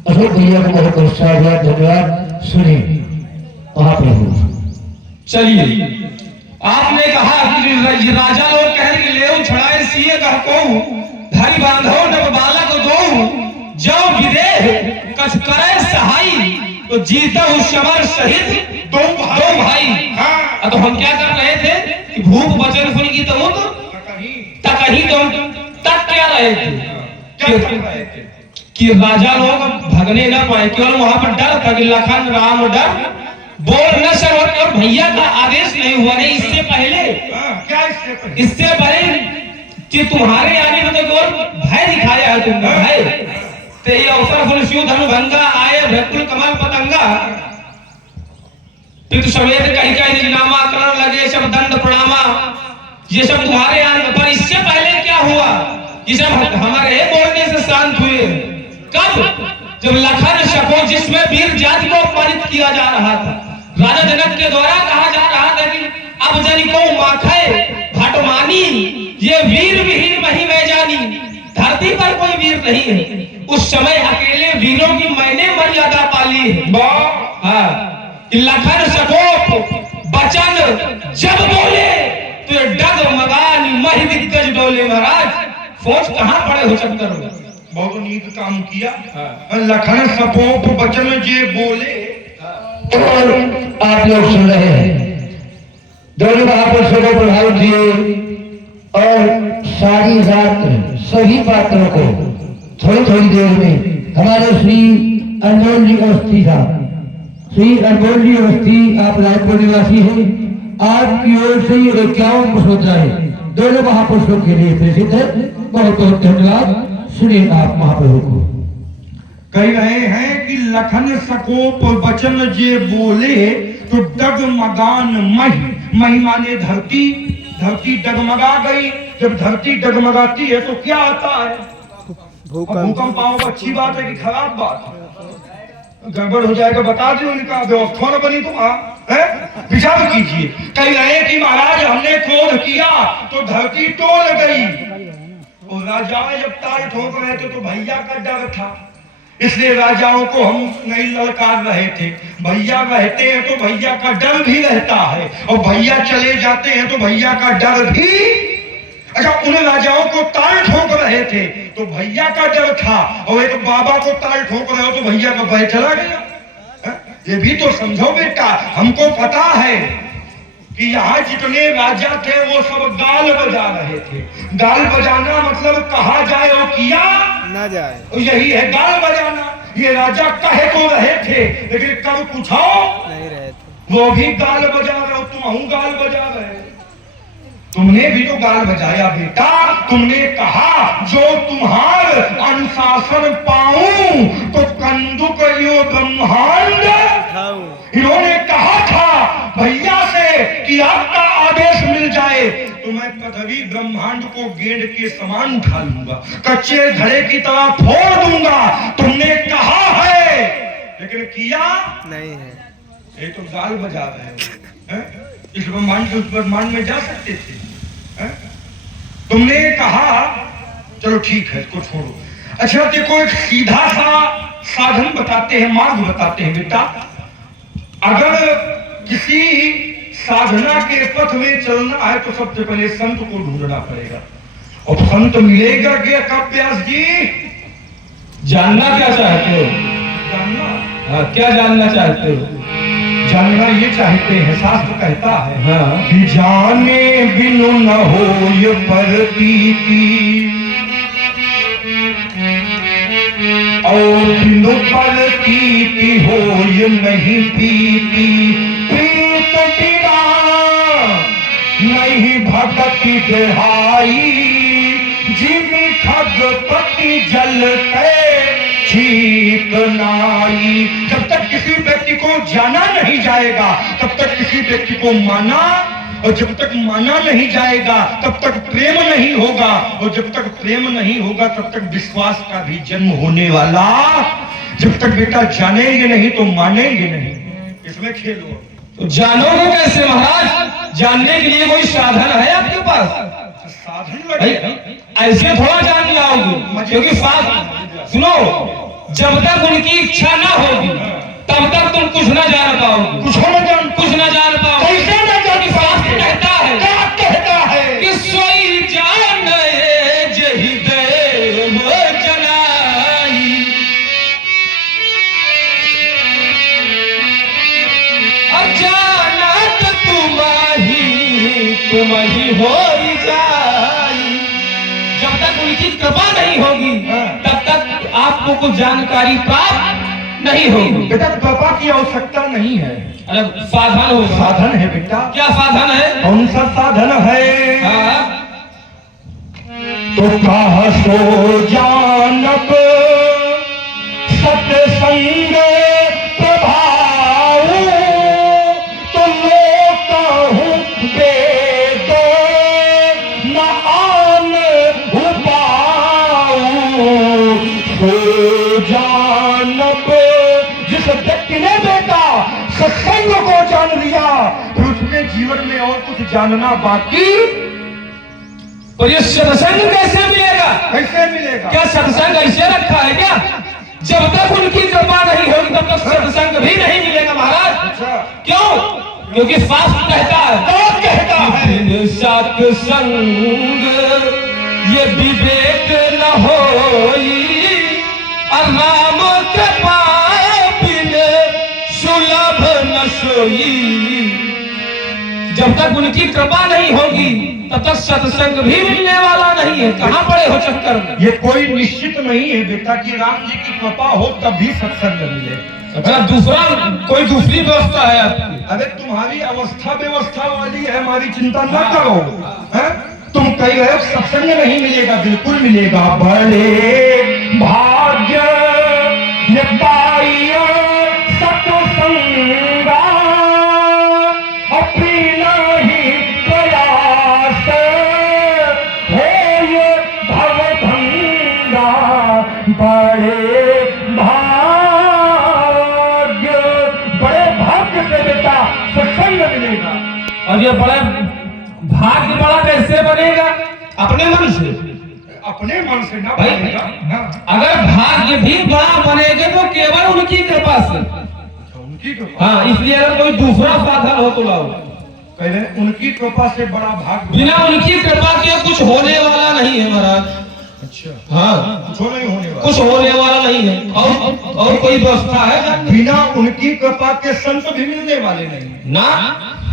अशोक भैया को बहुत उत्साह धन्यवाद। सुनिए महाप्रभु। चलिए, आपने कहा कि राजा लोग कह रहे ले छड़ाए सीए कह को, धरी बांधो नव बालक दो, जो विदेह कछ करे सहाई, तो जीता उस समर सहित दो भाई। हाँ। तो हम क्या कर रहे थे कि भूख बचन सुन की तो तकहीं तो तक क्या रहे थे कि राजा लोग भगने ना पाए, केवल वहां पर डर था कि लखन राम डर बोल न सके, और भैया का आदेश नहीं हुआ। नहीं इससे पहले क्या इससे पहले कि तुम्हारे आने में तो केवल भय दिखाया है तुमने, भय। तो ये अवसर फुल शिव धनु भंगा आए भकुल कमल पतंगा, पितृ समेत कहीं कहीं निजनामा करण लगे सब दंड प्रणामा, ये सब तुम्हारे आने। पर इससे पहले क्या हुआ? ये सब हमारे बोलने से शांत हुए। कब? जब लखन शको जिसमें वीर जाति को अपमानित किया जा रहा था, राजा जनक के द्वारा कहा जा रहा था कि अब जनी को माखे भटमानी, ये वीर विहीन मही में जानी, धरती पर कोई वीर नहीं है। उस समय अकेले वीरों की मैंने मर्यादा पाली है। हाँ, लखन सकोप बचन जब बोले तो डग मगान मही दिग्गज डोले। महाराज फौज कहाँ पड़े हो चक्कर में? बहुत नीक काम किया। लखन सपोप बचन जे बोले, और आप लोग सुन रहे हैं दोनों महापुरुषों को प्रभावित किए और सारी रात सभी पात्रों को थोड़ी थोड़ी देर में हमारे श्री अनमोल जी अवस्थी था। श्री अनमोल जी अवस्थी आप रायपुर निवासी हैं, आपकी ओर से ये 51 पुष्पोत्सव दोनों महापुरुषों के लिए प्रेषित है। बहुत बहुत धन्यवाद। सुनिए आप महाप्रभु को। कह रहे हैं कि लखन सकोप वचन जे बोले तो डगमगान मही माने धरती, धरती डगमगा गई। जब धरती डगमगाती है तो क्या आता है? भूकंप आओ। अच्छी बात है कि खराब बात है? गड़बड़ हो जाएगा बता दो उनका व्यवस्था न बनी तो विचार कीजिए। कह रहे हैं कि महाराज हमने क्रोध किया तो धरती टोल गई। और राजाएं जब ताल ठोक रहे थे तो भैया का डर था, इसलिए राजाओं को हम नहीं ललकार रहे थे। भैया रहते हैं तो भैया का डर भी रहता है, और भैया चले जाते हैं तो भैया का डर भी। अच्छा, उन राजाओं को ताल ठोक रहे थे तो भैया का डर था, और एक बाबा को ताल ठोक रहे हो तो भैया का भय चला गया। ये भी तो समझो बेटा, हमको पता है कि यहाँ जितने राजा थे वो सब गाल बजा रहे थे। गाल बजाना मतलब कहा जाए और किया ना जाए, यही है गाल बजाना। ये राजा कहे तो रहे थे लेकिन कर कुछ नहीं रहे थे। वो भी गाल बजा रहे हो, तुम गाल बजा रहे। तुमने भी तो गाल बजाया बेटा। तुमने कहा जो तुम्हार अनुशासन पाऊं तो कंदुक यो ब्रह्मांड। इन्होंने कहा था भैया से कि आपका आदेश मिल जाए तो मैं पृथ्वी ब्रह्मांड को गेंद के समान उठा लूंगा, कच्चे घड़े की तरह फोड़ दूंगा। तुमने कहा है लेकिन किया नहीं है। ये तो गाल बजा रहे हैं। इस ब्रह्मांड के उस ब्रह्मांड में जा सकते थे? तुमने कहा चलो ठीक है इसको छोड़ो। अच्छा देखो, एक सीधा सा साधन बताते हैं, मार्ग बताते हैं बेटा। अगर किसी साधना के पथ में चलना है तो सबसे पहले संत को ढूंढना पड़ेगा। और संत मिलेगा क्या कब व्यास जी? जानना क्या चाहते हो? जानना क्या जानना चाहते हो? जानना ये चाहते हैं, शास्त्र कहता है हाँ। कि जाने बिनु न होय प्रतीति, और बिनु प्रतीति होय नहीं प्रीति। प्रीत बिना नहीं भगति देहाई, जिमि खगपति जलते ठीक नाई। जब तक किसी व्यक्ति को जाना नहीं जाएगा तब तक किसी व्यक्ति को माना, और जब तक माना नहीं जाएगा तब तक प्रेम नहीं होगा, और जब तक प्रेम नहीं होगा तब तक विश्वास का भी जन्म होने वाला। जब तक बेटा जानेंगे नहीं तो मानेंगे नहीं। इसमें खेलो। तो जानोगे कैसे महाराज? जानने के लिए कोई साधन है आपके पास? साधन ऐसे थोड़ा जान जाओगे, क्योंकि सुनो, जब तक उनकी इच्छा ना होगी तब तक तुम कुछ ना जान पाओगे। कुछ ना जान पाओगे। कैसे ना जान? शास्त्र कहता है, क्या कहता है? कि सोई जाने जहि देव जनाई, अजानत तुम ही हो जाई। जब तक उनकी कृपा नहीं होगी तब तक आपको कुछ जानकारी प्राप्त नहीं होगी। बेटा कृपा की आवश्यकता नहीं है। अरे साधन होगा। साधन है बेटा। क्या साधन है? कौन सा साधन है? हाँ? तो कहा सो जानब सत्संग प्रभाव, तो लोकहु वेद न आन उपाऊ। सो जानब, जिस व्यक्ति ने बेटा सत्संग को जान लिया फिर उसके जीवन में और कुछ जानना बाकी। और ये सत्संग कैसे मिलेगा? कैसे मिलेगा? क्या सत्संग ऐसे रखा है क्या? जब तक उनकी कृपा नहीं होगी तब तक सत्संग भी नहीं मिलेगा महाराज। अच्छा। क्यों? क्योंकि शास्त्र कहता है, क्या कहता है? सत्संग ये विवेक न होई, और नाम के पाए बिन सुलभ सोई। जब तक उनकी कृपा नहीं होगी तब तक सत्संग भी मिलने वाला नहीं है। कहाँ पड़े हो चक्कर में? ये कोई निश्चित नहीं है बेटा कि राम जी की कृपा हो तब भी सत्संग मिले। अच्छा, दूसरा कोई दूसरी व्यवस्था है आपकी? अरे तुम्हारी अवस्था व्यवस्था वाली है, हमारी चिंता न करो। हैं? तुम कह रहे हो सत्संग नहीं मिलेगा, बिल्कुल मिलेगा। बड़े भाग्य ये पाइयो सत्संगा, अपनी नहीं प्रयास हो ये भवभंगा। बड़े भाग्य से बेटा सत्संग मिलेगा। और ये बड़ा भाग्य बड़ा कैसे बनेगा? अपने मन से। अपने मन से ना भाई, बनेगा। हाँ। अगर भाग्य भी बड़ा बनेगा तो केवल उनकी कृपा से। उनकी कृपा। हाँ, इसलिए अगर कोई दूसरा साधन हो तो लाओ। कह रहे हैं, उनकी कृपा से बड़ा भाग्य। बिना उनकी कृपा के कुछ होने वाला नहीं है महाराज। अच्छा। हाँ, कुछ नहीं होने वाला। कुछ होने वाला नहीं है। और कोई व्यवस्था है? बिना उनकी कृपा के संत भी मिलने वाले नहीं। ना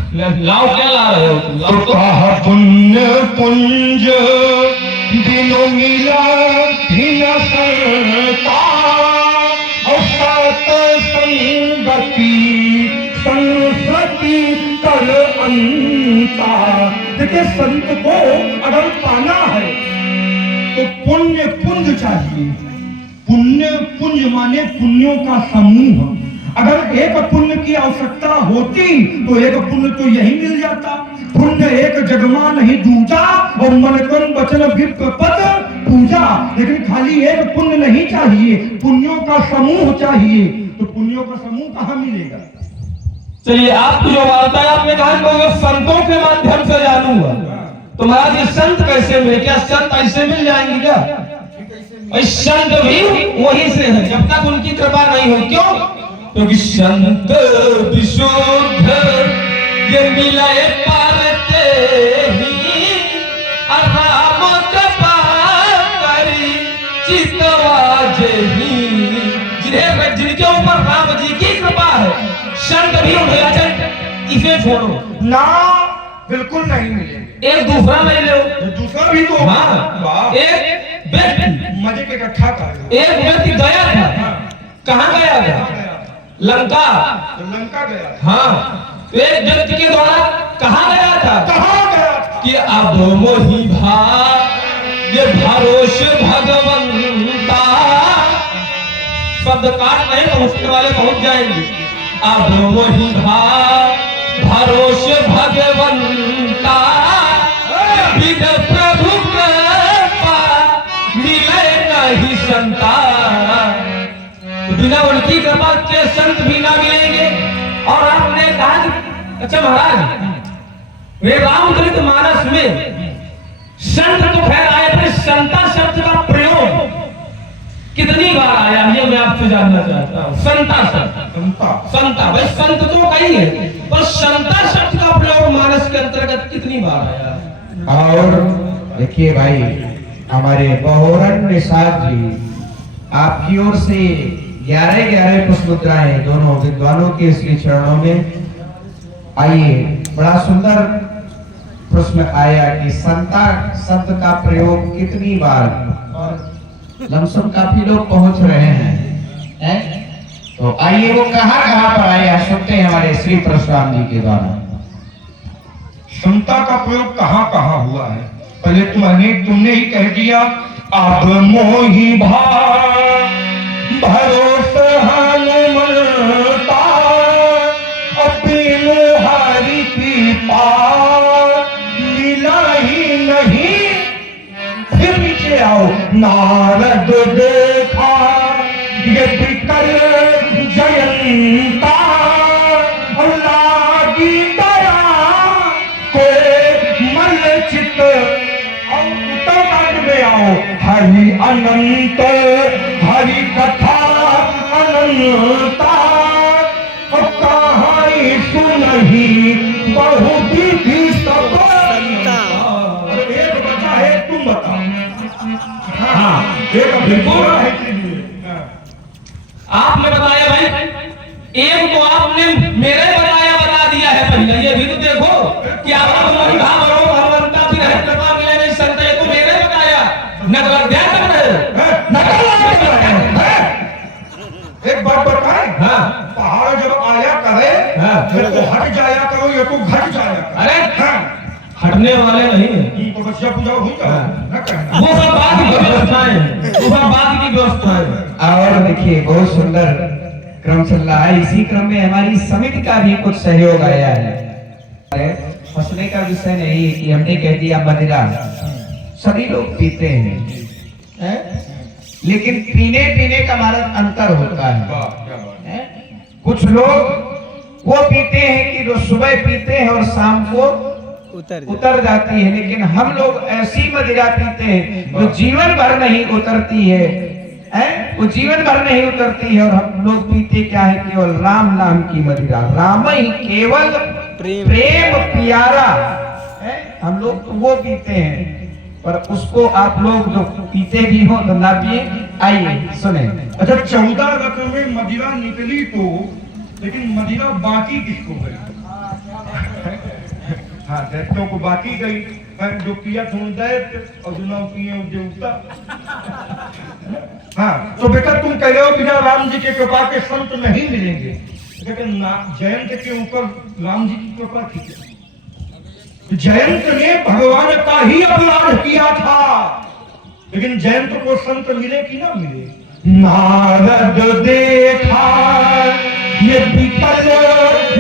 लाओ, क्या ला रहे हो तुम? लाओ तो। कहा पुण्य पुंज बिनु मिला भी न संता, और सत्संगति संस्कृति कर अंता। देखिए, संत को अगर पाना है तो पुण्य पुंज चाहिए। पुण्य पुंज माने पुण्यों का समूह। अगर एक पुण्य की आवश्यकता होती तो एक पुण्य तो यही मिल जाता। पुण्य एक जगमा नहीं दूजा, और मनकन वचन विप्र पद पूजा। लेकिन खाली एक पुण्य नहीं चाहिए, पुण्यों का समूह चाहिए। तो पुण्यों का समूह कहाँ मिलेगा? चलिए, आपको जो वार्ता है आपने कहा कि मैं संतों के माध्यम से जानूंगा, तो महाराज ये संत कैसे मिले? क्या संत ऐसे मिल जाएंगे क्या? संत भी वही से है जब तक उनकी कृपा नहीं हो। क्यों? क्योंकि संत विशुद्ध ये मिले पारते ही, राम कृपा करी चितवाज ही। जिनके ऊपर राम जी की कृपा है, संत भी उन्हें। अच्छा, इसे छोड़ो ना, बिल्कुल नहीं मिलेगा। एक दूसरा ले लो। दूसरा भी तो। हाँ, एक व्यक्ति मजे के इकट्ठा कर। एक व्यक्ति गया था। कहाँ गया था? लंका। लंका गया। हाँ, तो एक व्यक्ति के द्वारा कहाँ गया था? कहाँ गया? कि अब मोहि भाग ये भरोस भगवंता। शब्द काट नहीं, पहुंचने वाले पहुंच जाएंगे। अब मोहि भाग भरोस भगवंता, बिन प्रभु कृपा मिले नहीं संता। बिना उनकी कृपा के संत भी ना मिलेंगे। और आपने कहा कि अच्छा महाराज, वे रामचरित मानस में संत तो खैर आए, पर संता शब्द का प्रयोग कितनी बार आया ये मैं आपसे जानना चाहता हूँ। संता शब्द, संता भाई संत तो कही है, पर संता शब्द का प्रयोग मानस के अंतर्गत कितनी बार आया? और देखिए भाई, हमारे बहोरन निषाद जी आपकी ओर से 11 पुष्प मुद्राएं दोनों विद्वानों के श्री चरणों में। आइए, बड़ा सुंदर प्रश्न आया कि संता शब्द का प्रयोग कितनी बार, और लमसम काफी लोग पहुंच रहे हैं। तो आइए, वो कहाँ पर आया सुनते हैं हमारे श्री परशुराम जी के द्वारा। समता का प्रयोग कहाँ कहाँ हुआ है? पहले तुमने ही कह दिया, अब मोहि भरोसा हनुमता, अपनी हरि की पार मिला ही नहीं। फिर नीचे आओ, नारद देखा ये विकल जयंता, लागी दया को मल चित। और उत्तरकांड में आओ, हरि अनंत हरि कथा अनंता, कहाँ सुनही बहु विधि सब। एक बचा है, तुम बताओ। हाँ, एक बिल्कुल है। आपने बताया भाई, एक तो आपने मेरे बताया है पहले ये भी तो देखो कि आप हमारी भाव रो भगवंता फिर है कृपा मिले नहीं सकते को मेरे बताया नकल अध्याय कर रहे हो नकल कर रहे हैं। एक बात बताएं, हाँ पहाड़ जब आया करे हाँ। या तो हट जाया करो या तो घट जाया करो। अरे हाँ, हटने वाले नहीं है ये तो बच्चा पूजा हुई तो न कहना। वो सब बात की व्यवस्थाएं वो सब बात की व्यवस्थाएं और देखिए बहुत सुंदर क्रम चल रहा है। इसी क्रम में हमारी समिति का भी कुछ सहयोग आया है। हंसने का विषय नहीं है कि हमने कह दिया मदिरा सभी लोग पीते हैं, लेकिन पीने का हमारा अंतर होता है। कुछ लोग वो पीते हैं कि जो सुबह पीते हैं और शाम को उतर जाती है, लेकिन हम लोग ऐसी मदिरा पीते हैं जो जीवन भर नहीं उतरती है, वो जीवन भर नहीं उतरती है। और हम लोग पीते क्या है? केवल राम नाम की मदिरा। राम ही केवल प्रेम प्यारा है, हम लोग तो वो पीते हैं। पर उसको आप लोग जो पीते भी हो तो ना पिए। आइए सुने। अच्छा, 14 रकम में मदिरा निकली तो, लेकिन मदिरा बाकी किसको गई? हाँ, दैत्यों को बाकी गई। जो किया तुम दैत्य और जो ना किए वो देवता। हाँ, तो बेटा तुम कह रहे हो बिना राम जी के कृपा के संत नहीं मिलेंगे, लेकिन जयंत के ऊपर राम जी की कृपा थी। जयंत ने भगवान का ही अपराध किया था, लेकिन जयंत को संत मिले कि ना मिले? नारद देखा ये विकल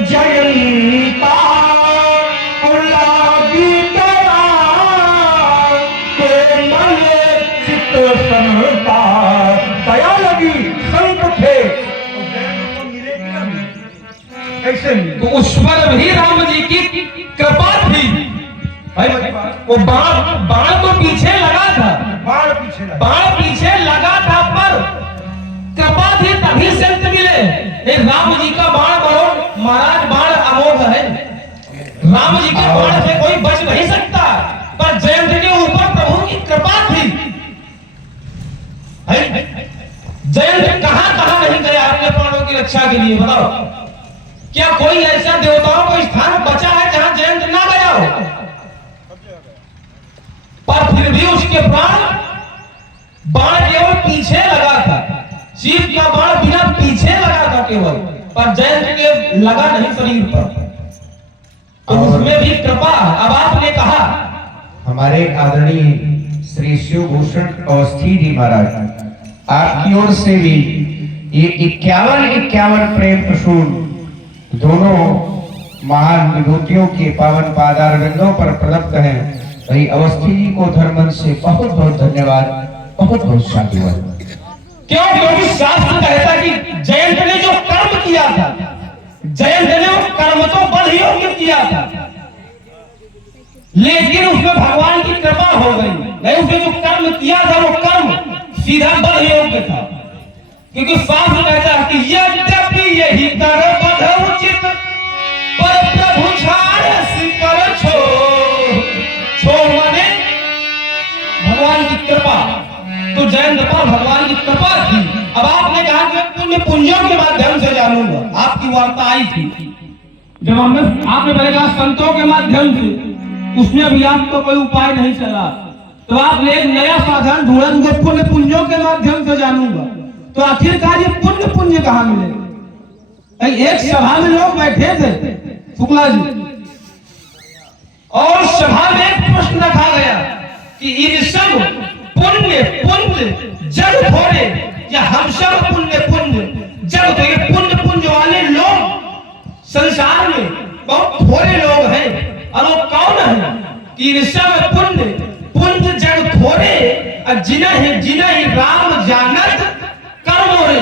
जयंता, लागी तरा कोमल चित्त समता, दया लगी संत थे। तो जयंत को मिले कि ना मिले? कैसे मिले? तो उस पर भी राम जी की कृपा थी भाई। वो बाण तो पीछे लगा था, बाण पीछे लगा था, पर कृपा थी तभी संत मिले। ये राम जी का बाण बड़ो महाराज बाण अमोघ है, राम जी के बाण से कोई बच नहीं सकता, पर जयंत के ऊपर प्रभु की कृपा थी। जयंत कहां नहीं गया अपने प्राणों की रक्षा के लिए? बताओ, क्या कोई ऐसा देवताओं का स्थान बचा है जहां जयंत ना गया हो? पर फिर भी उसके प्राण बाण केवल पीछे लगा था, शिव का बाण बिना पीछे लगा था केवल, पर जयंत के लगा नहीं शरीर पर, तो उसमें भी कृपा। अब आपने कहा हमारे आदरणीय श्री शिवभूषण अवस्थी जी महाराज, आपकी ओर से भी ये 51 प्रेम प्रसून दोनों महान विभूतियों के पावन पादारविंदों पर प्रदत्त हैं। वही अवस्थी जी को धर्मन से बहुत बहुत धन्यवाद, बहुत बहुत साधुवाद। क्यों? क्योंकि शास्त्र कहता कि जयंत ने जो कर्म किया था, जयंत ने वो कर्म तो बल योग्य किया था, लेकिन उसमें भगवान की कृपा हो गई। नहीं, उसने जो कर्म किया था वो कर्म सीधा बल योग्य था, क्योंकि शास्त्र कहता है कि यद्यपि यही कर बध उचित, पर प्रभु छाड़ कर छो माने भगवान की कृपा। तो जयंत पर भगवान की कृपा थी। अब आपने कहा कि पुण्य पुंजों के माध्यम से जानूंगा, आपकी वार्ता आई थी जब आपने पहले कहा संतों के माध्यम से, उसमें भी आपको कोई उपाय नहीं चला, तो आपने एक नया साधन ढूंढा जो पुण्य पुंजों के माध्यम से जानूंगा। तो आखिरकार ये पुण्य पुंज कहां मिले? एक सभा में लोग बैठे थे शुक्ला जी, और सभा में एक प्रश्न रखा गया कि इन सब पुण्य पुंज जग थोड़े या हम सब पुण्य पुंज जग? तो ये पुण्य पुंज वाले लोग संसार में बहुत थोड़े लोग हैं, और वो कौन है? कि इन सब पुण्य पुंज जग थोड़े, और जिन्हें राम जानत कर्म रे,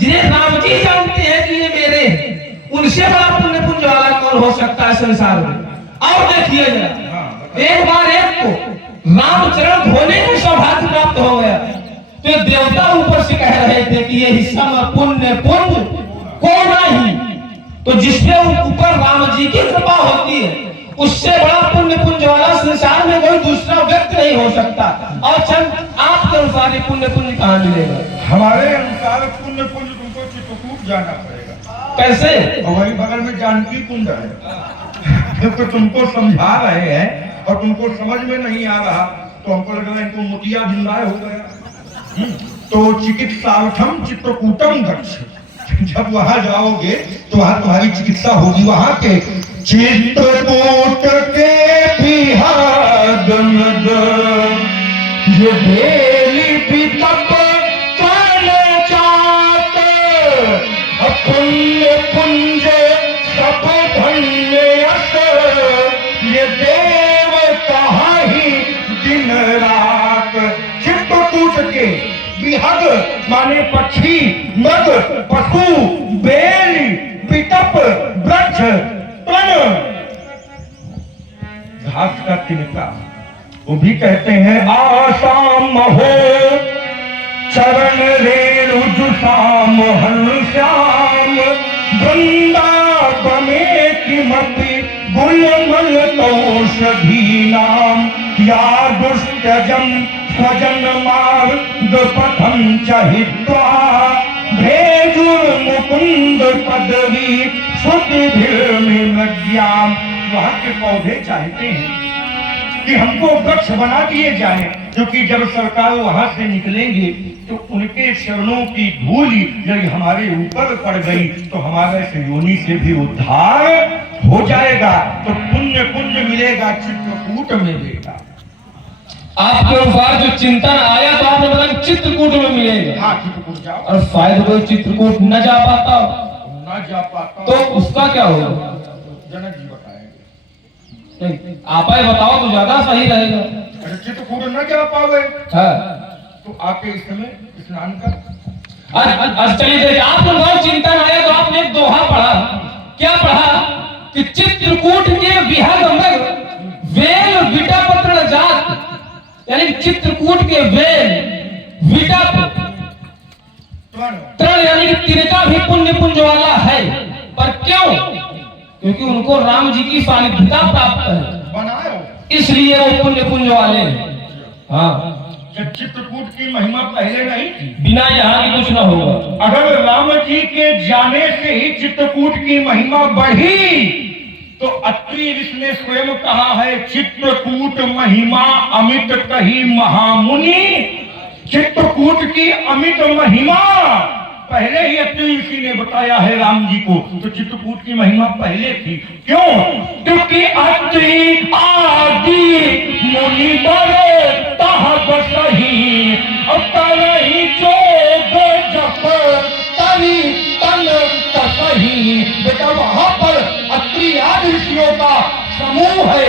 जिन्हें राम जी जानते हैं कि ये मेरे हैं, उनसे बड़ा पुण्य पुंज वाला कौन हो सकता है संसार में? और देखिए जरा, एक बार एक को रामचरण धोने का सौभाग्य प्राप्त हो गया, तो देवता ऊपर से कह रहे थे कि ये हिस्सा में पुण्य पुंज को नहीं। तो जिसके ऊपर राम जी की कृपा होती है, उससे बड़ा पुण्य पुंज वाला संसार में कोई दूसरा व्यक्ति नहीं हो सकता। और चंद आपके अनुसार ये पुण्य पुंज कहाँ मिलेगा? हमारे अनुसार पुण्य पुंज तुमको चित्रकूट जाना पड़ेगा। कैसे? और वही बगल में जानकी कुंड है। क्योंकि तुमको समझा रहे हैं और तुमको समझ में नहीं आ रहा, तो हमको लग रहा है इनको मोतिया जिंदा हो गया। तो चिकित्सार्थम चित्रकूटम गच्छ, जब वहां जाओगे तो वहां तुम्हारी चिकित्सा होगी। वहां के चित्रकूट के बिहागमद ये बेली भी तप काल जात, पुण्य पुंज सब धन्य अस, ये देव कहाँ ही दिन रात। चित्रकूट के विहग माने पक्षी, मग, पशु, बेल, पिटप, वृक्ष, तन, घास का तिनका, वो भी कहते हैं आसाम हो चरण रेणु जुसाम हंश्याम, वृंदावने की मति गुलमल तौषधी नाम, या दुष्टजम स्वजन मार्ग पथम चहित्वा, भेजुर मुकुंद पदवी सुधिर्मिमज्ञाम। वहां के पौधे चाहते हैं कि हमको वृक्ष बना दिए जाए, क्योंकि जब सरकार वहां से निकलेंगे तो उनके चरणों की धूल यदि हमारे ऊपर पड़ गई तो हमारे से योनि से भी उद्धार हो जाएगा, तो पुण्य पुण्य मिलेगा चित्रकूट में बेटा। आपके अनुसार जो चिंतन आया तो आपने बताया कि चित्रकूट में मिलेगा। हाँ, चित्रकूट जाओ। और शायद कोई चित्रकूट न जा पाता हो, न जा पाता तो उसका क्या होगा? जनक जी बताएंगे। नहीं, आप ही बताओ तो ज्यादा सही रहेगा। अरे चित्रकूट न जा पावे हाँ। तो आके इस समय स्नान कर। आज चलिए देखिए, आपको बहुत चिंतन आया तो आपने एक दोहा पढ़ा। क्या पढ़ा? कि चित्रकूट के विहग मग वेल विटा पत्र जात, यानी चित्रकूट के वेल विटा तृण यानी कि तिनका भी पुण्य पुंज वाला है। पर क्यों? क्योंकि उनको राम जी की सानिध्यता प्राप्त है, बनाओ इसलिए वो पुण्य पुंज वाले हैं। हाँ, चित्रकूट की महिमा पहले नहीं थी। बिना यहाँ की कुछ न होगा। अगर राम जी के जाने से ही चित्रकूट की महिमा बढ़ी तो अत्रि ऋषि ने स्वयं कहा है, चित्रकूट महिमा अमित कही महामुनि। चित्रकूट की अमित महिमा पहले ही अत्रि ऋषि ने बताया है राम जी को, तो चित्रकूट की महिमा पहले थी। क्यों? क्योंकि अत्रि आदि मुनि बड़े तह बसही, अब तरही जोग जप तरी तन कसही। बेटा वहां पर अत्रि आदि ऋषियों का समूह है,